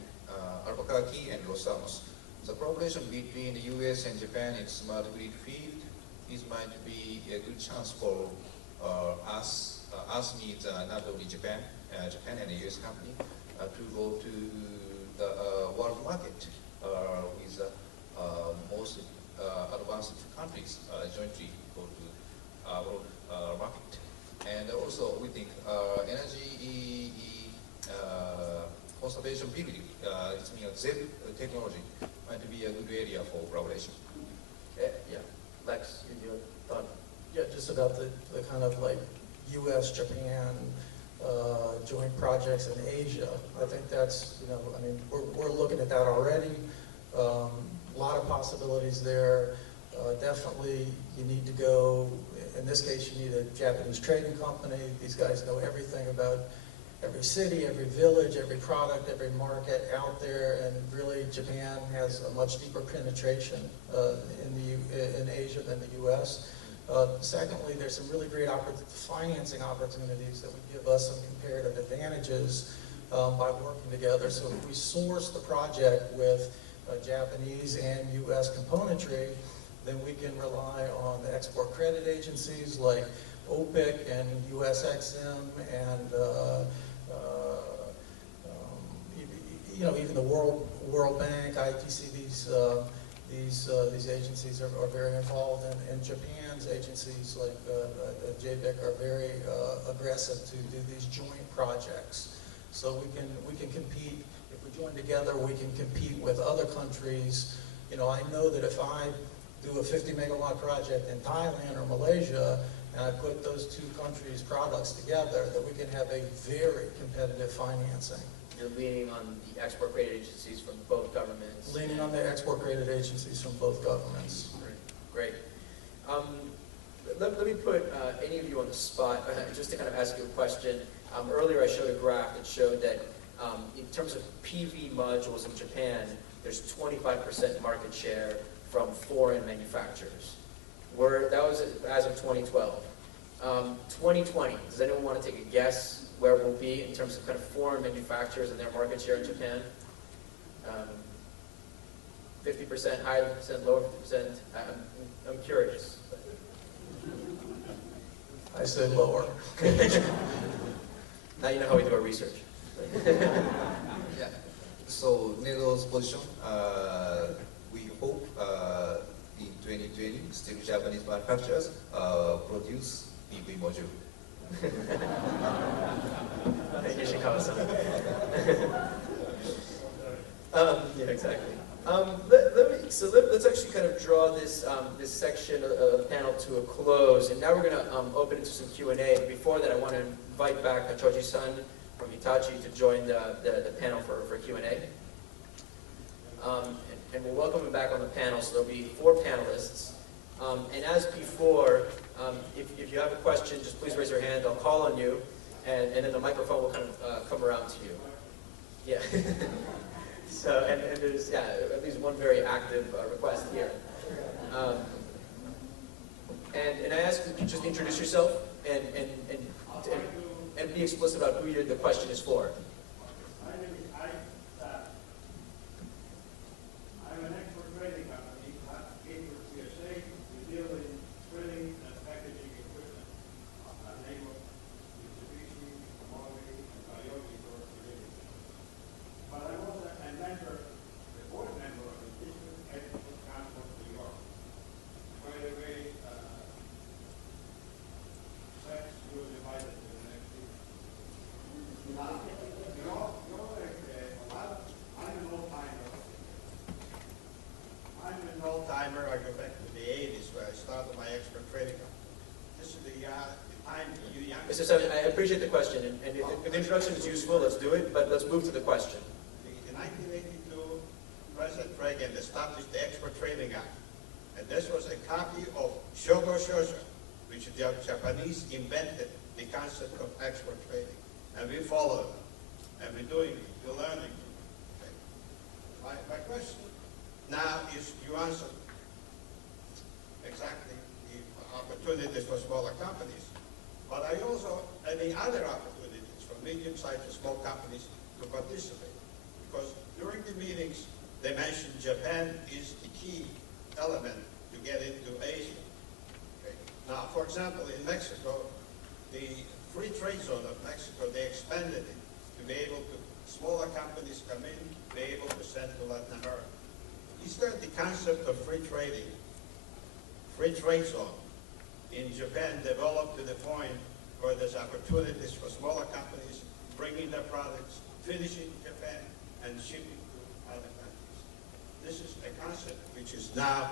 Albuquerque and Los Alamos. The collaboration between the US and Japan in smart grid field is might be a good chance for us needs not only Japan and the US company to go to the world market with most advanced countries jointly go to world market. And also we think energy conservation building, it's ZEP technology might be a good area for collaboration. Yeah, Lex, your thought? Yeah, just about the kind of like U.S., Japan joint projects in Asia. I think that's, I mean, we're looking at that already. A lot of possibilities there. Definitely you need to go, in this case you need a Japanese trading company. These guys know everything about every city, every village, every product, every market out there, and really Japan has a much deeper penetration in Asia than the U.S. Secondly, there's some really great financing opportunities that would give us some comparative advantages by working together. So if we source the project with Japanese and U.S. componentry, then we can rely on the export credit agencies like OPIC and USXM and even the World Bank, ITC. These agencies are very involved, and Japan's agencies like JBIC are very aggressive to do these joint projects. So we can compete. If we join together, we can compete with other countries. I know that if I do a 50 megawatt project in Thailand or Malaysia, and I put those two countries' products together, that we can have a very competitive financing. You're leaning on the export credit agencies from both governments. Leaning on the export credit agencies from both governments. Great. Let me put any of you on the spot just to kind of ask you a question. Earlier I showed a graph that showed that in terms of PV modules in Japan, there's 25% market share from foreign manufacturers. That was as of 2012. 2020, does anyone want to take a guess where we'll be in terms of kind of foreign manufacturers and their market share in Japan? 50%, higher percent, lower 50%? I'm curious. I say lower. Now you know how we do our research. Yeah. So NEDO's position, we hope in 2020 still Japanese manufacturers produce PV module. Thank you, Shinkawa-san. Yeah, exactly. Let's actually kind of draw this this section of the panel to a close, and now we're going to open it to some Q&A. Before that, I want to invite back Hachoji-san from Hitachi to join the panel for Q&A. And we'll welcome him back on the panel, so there'll be 4 panelists. And as before, if you have a question, just please raise your hand. I'll call on you, and then the microphone will kind of come around to you. Yeah. So, and there's at least one very active request here. And I ask you to just introduce yourself and be explicit about who the question is for. I'm an export trading company, JETRO New York. 7, I appreciate the question, and if the introduction is useful, let's do it, but let's move to the question. In 1982, President Reagan established the Export Trading Act, and this was a copy of Shogo Shosho, which the Japanese invented the concept of export trading, and we followed them, and we're doing it, we're learning. Okay. My question now is, you answer exactly the opportunities for smaller companies, but I also any other opportunities for medium-sized and small companies to participate, because during the meetings they mentioned Japan is the key element to get into Asia. Okay. Now, for example, in Mexico, the free trade zone of Mexico, they expanded it to be able to, smaller companies come in, be able to send to Latin America. Is there the concept of free trade zone in Japan developed to the point where there's opportunities for smaller companies bringing their products, finishing in Japan, and shipping to other countries? This is a concept which is now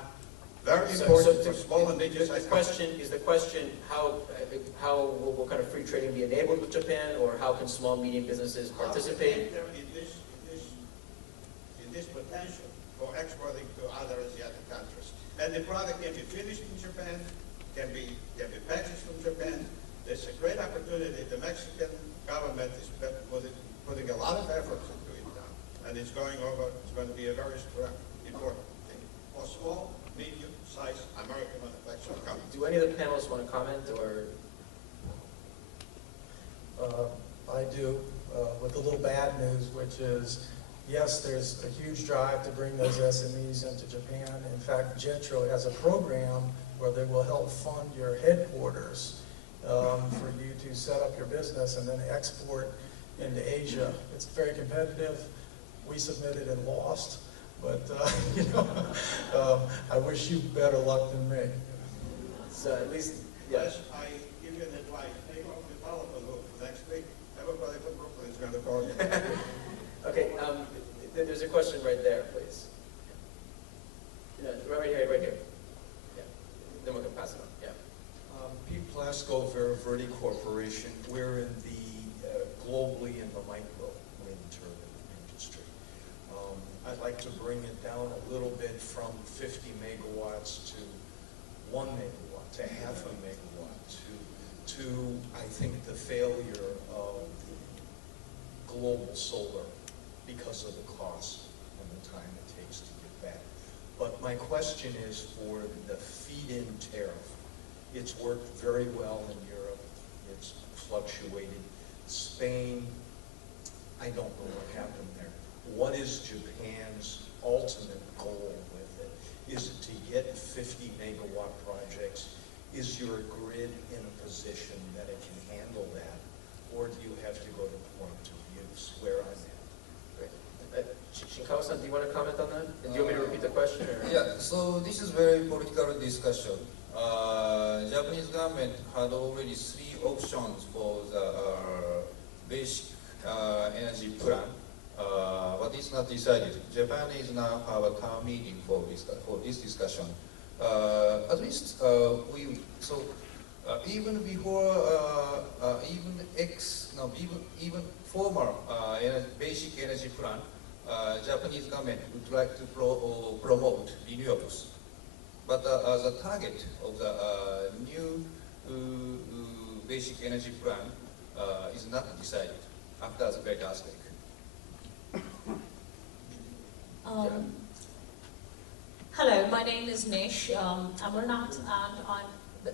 very important for small and medium-sized companies. Is the question how will kind of free trading be enabled with Japan, or how can small medium businesses participate? How can they enter in this potential for exporting to other Asiatic countries? And the product can be finished in Japan, can be packaged from Japan. There's a great opportunity. The Mexican government is putting a lot of effort into it now, and it's going to be a very strong, important thing for small, medium-sized American manufacturing companies. Do any of the panelists want to comment, or? I do, with a little bad news, which is, yes, there's a huge drive to bring those SMEs into Japan. In fact, JETRO has a program where they will help fund your headquarters for you to set up your business and then export into Asia. It's very competitive. We submitted and lost, but I wish you better luck than me. So at least, yes. I give you an advice. Take off the telephone book next week. Everybody from Brooklyn is going to call you. Okay, there's a question right there, please. Yeah, right here. Yeah. Then we can pass it on. Yeah. Pete Plasko, Verde Corporation. We're in the globally in the micro wind turbine industry. I'd like to bring it down a little bit from 50 megawatts to 1 megawatt, to half a megawatt, to I think the failure of global solar because of the cost and the time it takes to get back. But my question is for the feed-in tariff. It's worked very well in Europe. It's fluctuated. Spain, I don't know what happened there. What is Japan's ultimate goal with it? Is it to get 50 megawatt projects? Is your grid in a position that it can handle that? Or do you have to go to point of use where I'm at? Shinkawa-san, do you want to comment on that? Do you want me to repeat the question? Or? Yeah, so this is very political discussion. Japanese government had already 3 options for the basic energy plan, but it's not decided. Japan is now have a town meeting for this discussion. At least even before even former basic energy plan, Japanese government would like to promote renewables. But the target of the new basic energy plan is not decided after the great earthquake. Hello, my name is Nish. I'm Renat, and I'm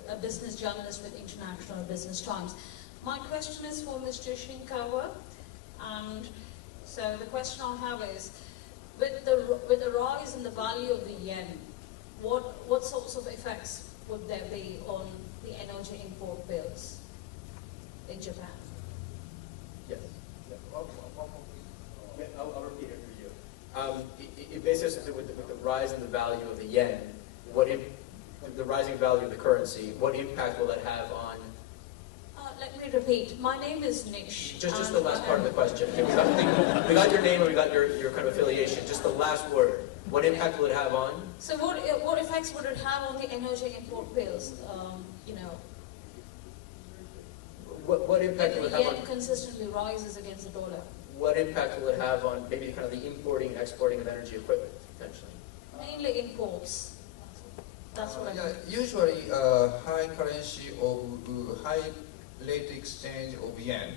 a business journalist with International Business Times. My question is for Mr. Shinkawa, and so the question I have is, with the rise in the value of the yen, what sorts of effects would there be on the energy import bills in Japan? Yes. I'll repeat it for you. It basically with the rise in the value of the yen, the rising value of the currency, what impact will it have on? Let me repeat. My name is Nish. Just the last part of the question. Okay, we got your name and we got your kind of affiliation. Just the last word. What impact will it have on? So what effects would it have on the energy import bills? What impact will And it the have yen on? consistently rises against the dollar. What impact will it have on maybe kind of the importing and exporting of energy equipment potentially? Mainly imports. That's what I Yeah, mean. usually high currency of high rate exchange of yen,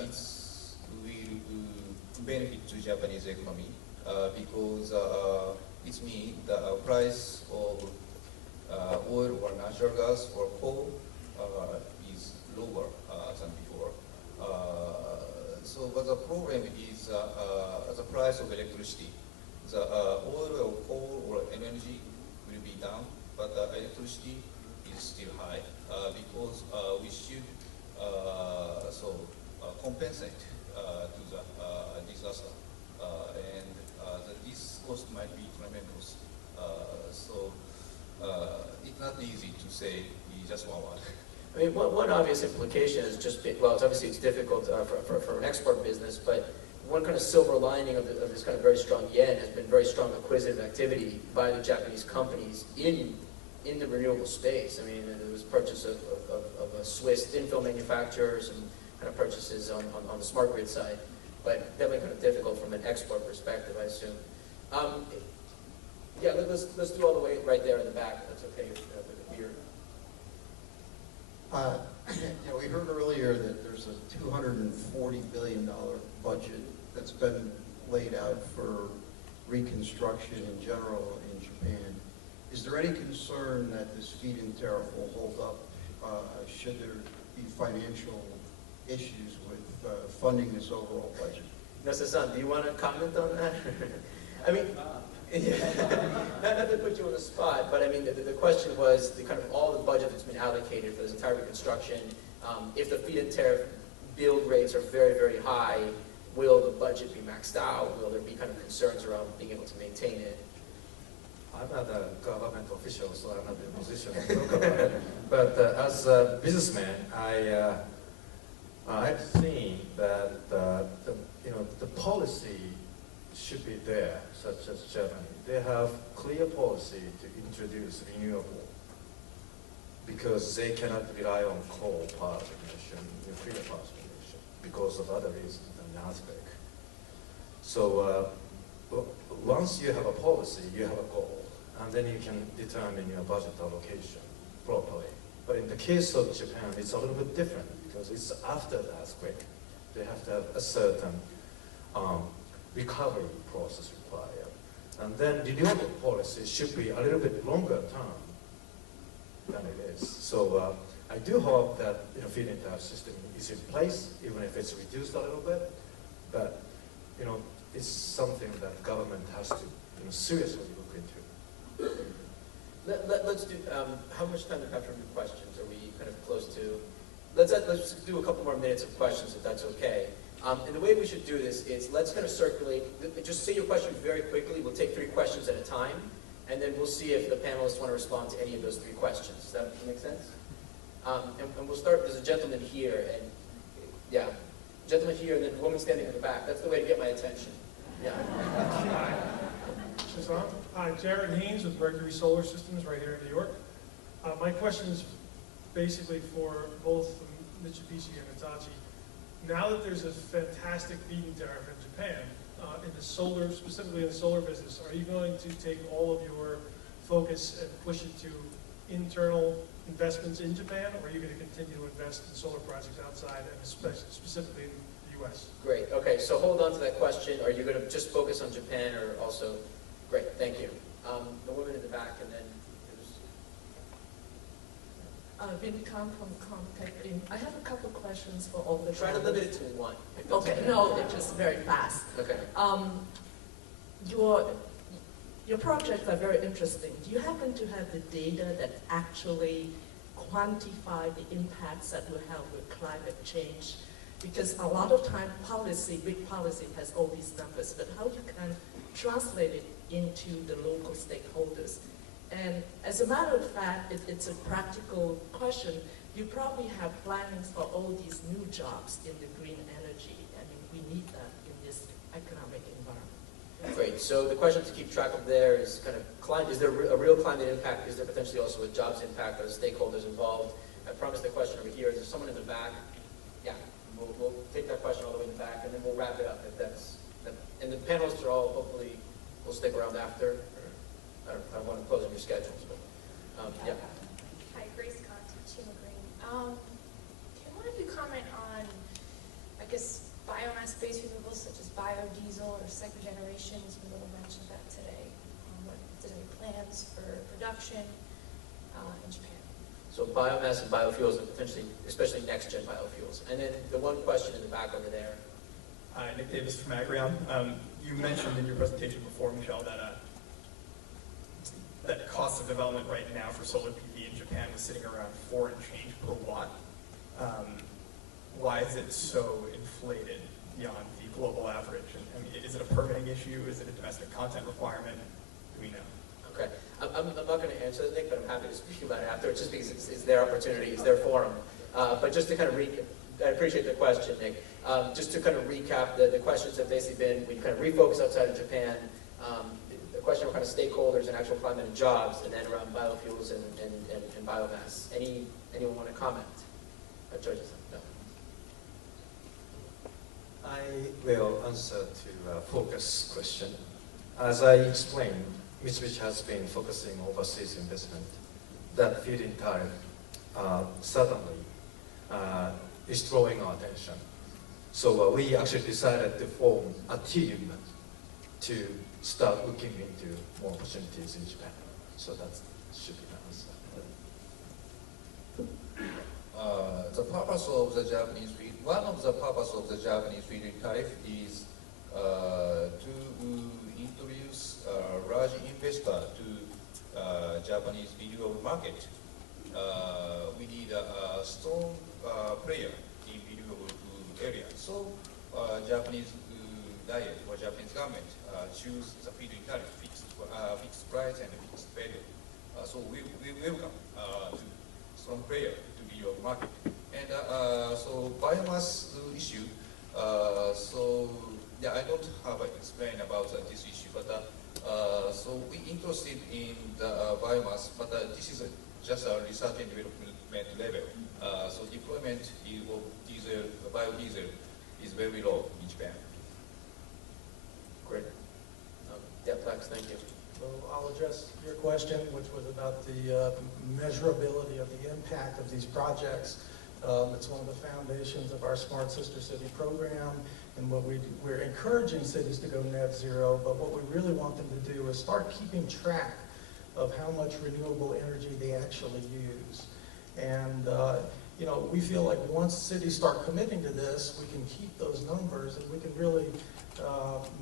it's will benefit to Japanese economy because it means the price of oil or natural gas or coal is lower than before. So, but the problem is the price of electricity. The oil or coal or energy will be down, but the electricity is still high because we should compensate to the disaster, and this cost might be tremendous. It's not easy to say just one word. I mean, one obvious implication is just, well, it's obviously it's difficult for an export business, but one kind of silver lining of this kind of very strong yen has been very strong acquisitive activity by the Japanese companies in the renewable space. I mean, there was purchase of a Swiss thin film manufacturers and kind of purchases on the smart grid side, but definitely kind of difficult from an export perspective, I assume. Yeah, let's do all the way right there in the back. That's okay with the beer. We heard earlier that there's a $240 billion budget that's been laid out for reconstruction in general in Japan. Is there any concern that this feed-in tariff will hold up should there be financial issues with funding this overall budget? Nasa-san, do you want to comment on that? I mean, not to put you on the spot, but I mean, the question was the kind of all the budget that's been allocated for this entire reconstruction. If the feed-in tariff build rates are very, very high, will the budget be maxed out? Will there be kind of concerns around being able to maintain it? I'm not a government official, so I'm not in a position to talk about it. But as a businessman, I've seen that the policy should be there, such as Germany. They have clear policy to introduce renewable because they cannot rely on coal power generation, nuclear power generation, because of other reasons than the earthquake. So once you have a policy, you have a goal, and then you can determine your budget allocation properly. But in the case of Japan, it's a little bit different because it's after the earthquake. They have to have a certain recovery process required. And then renewable policy should be a little bit longer term than it is. So I do hope that feed-in tariff system is in place, even if it's reduced a little bit. But it's something that government has to seriously look into. Let's do. How much time do we have for questions? Are we kind of close to? Let's do a couple more minutes of questions, if that's okay. And the way we should do this is let's kind of circulate. Just say your question very quickly. We'll take 3 questions at a time, and then we'll see if the panelists want to respond to any of those 3 questions. Does that make sense? And we'll start. There's a gentleman here, and yeah, gentleman here, and then a woman standing in the back. That's the way to get my attention. Yeah. Hi, Jared Haynes with Mercury Solar Systems right here in New York. My question is basically for both Mitsubishi and Hitachi. Now that there's a fantastic feed-in tariff in Japan, in the solar, specifically in the solar business, are you going to take all of your focus and push it to internal investments in Japan, or are you going to continue to invest in solar projects outside, and specifically in the U.S.? Great. Okay, so hold on to that question. Are you going to just focus on Japan, or also? Great. Thank you. The woman in the back, and then. Vinny Khan from Contact Inc. I have a couple questions for all the Try to limit it to one. Okay, no, it's just very fast. Okay. Your projects are very interesting. Do you happen to have the data that actually quantify the impacts that will have with climate change? Because a lot of time policy, big policy has all these numbers, but how you can translate it into the local stakeholders? And as a matter of fact, it's a practical question. You probably have plannings for all these new jobs in the green energy. I mean, we need that in this economic environment. Great. So the question to keep track of there is kind of, is there a real climate impact? Is there potentially also a jobs impact? Are the stakeholders involved? I promised a question over here. Is there someone in the back? Yeah, we'll take that question all the way in the back, and then we'll wrap it up if that's. And the panelists are all hopefully will stick around after. I don't want to close on your schedules, but yeah. Hi, Grace Conti, Chima Green. Can one of you comment on, I guess, biomass-based renewables such as biodiesel or second generation? As we mentioned that today. If there's any plans for production in Japan? So biomass and biofuels, and potentially, especially next-gen biofuels. And then the one question in the back over there. Hi, Nick Davis from Agrion. You mentioned in your presentation before, Michel, that cost of development right now for solar PV in Japan was sitting around 4 and change per watt. Why is it so inflated beyond the global average? And I mean, is it a permitting issue? Is it a domestic content requirement? Do we know? Okay. I'm not going to answer that, Nick, but I'm happy to speak about it afterwards, just because it's their opportunity, it's their forum. But just to kind of I appreciate the question, Nick. Just to kind of recap, the questions have basically been, when you kind of refocus outside of Japan, the question of kind of stakeholders and actual climate and jobs, and then around biofuels and biomass. Anyone want to comment? George, no. I will answer to focus question. As I explained, Mitsubishi has been focusing overseas investment. That feed-in tariff suddenly is drawing our attention. So we actually decided to form a team to start looking into more opportunities in Japan. So that should be the answer. The purpose of the Japanese one of the purpose of the Japanese feed-in tariff is to introduce a large investor to Japanese renewable market. We need a strong player in renewable area. So Japanese diet or Japanese government choose the feed-in tariff, fixed price and fixed value. So we welcome to strong player to renewable market. And so biomass issue. So yeah, I don't have explain about this issue, but so we interested in the biomass, but this is just a research and development level. So deployment of diesel, biodiesel is very low in Japan. Great. Yeah, thanks. Thank you. So I'll address your question, which was about the measurability of the impact of these projects. It's one of the foundations of our Smart Sister City program, and what we're encouraging cities to go net zero, but what we really want them to do is start keeping track of how much renewable energy they actually use. And you know, we feel like once cities start committing to this, we can keep those numbers and we can really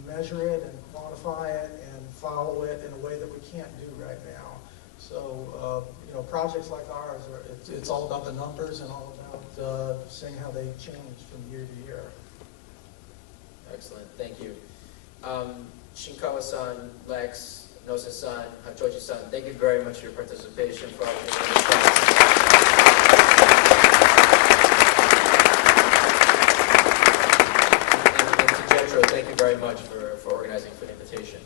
measure it and quantify it and follow it in a way that we can't do right now. So, you know, projects like ours, it's all about the numbers and all about seeing how they change from year to year. Excellent. Thank you. Shinkawa-san, Lex, Nosa-san, Hachoji-san, thank you very much for your participation, for all of your and to JETRO, thank you very much for organizing for the invitation.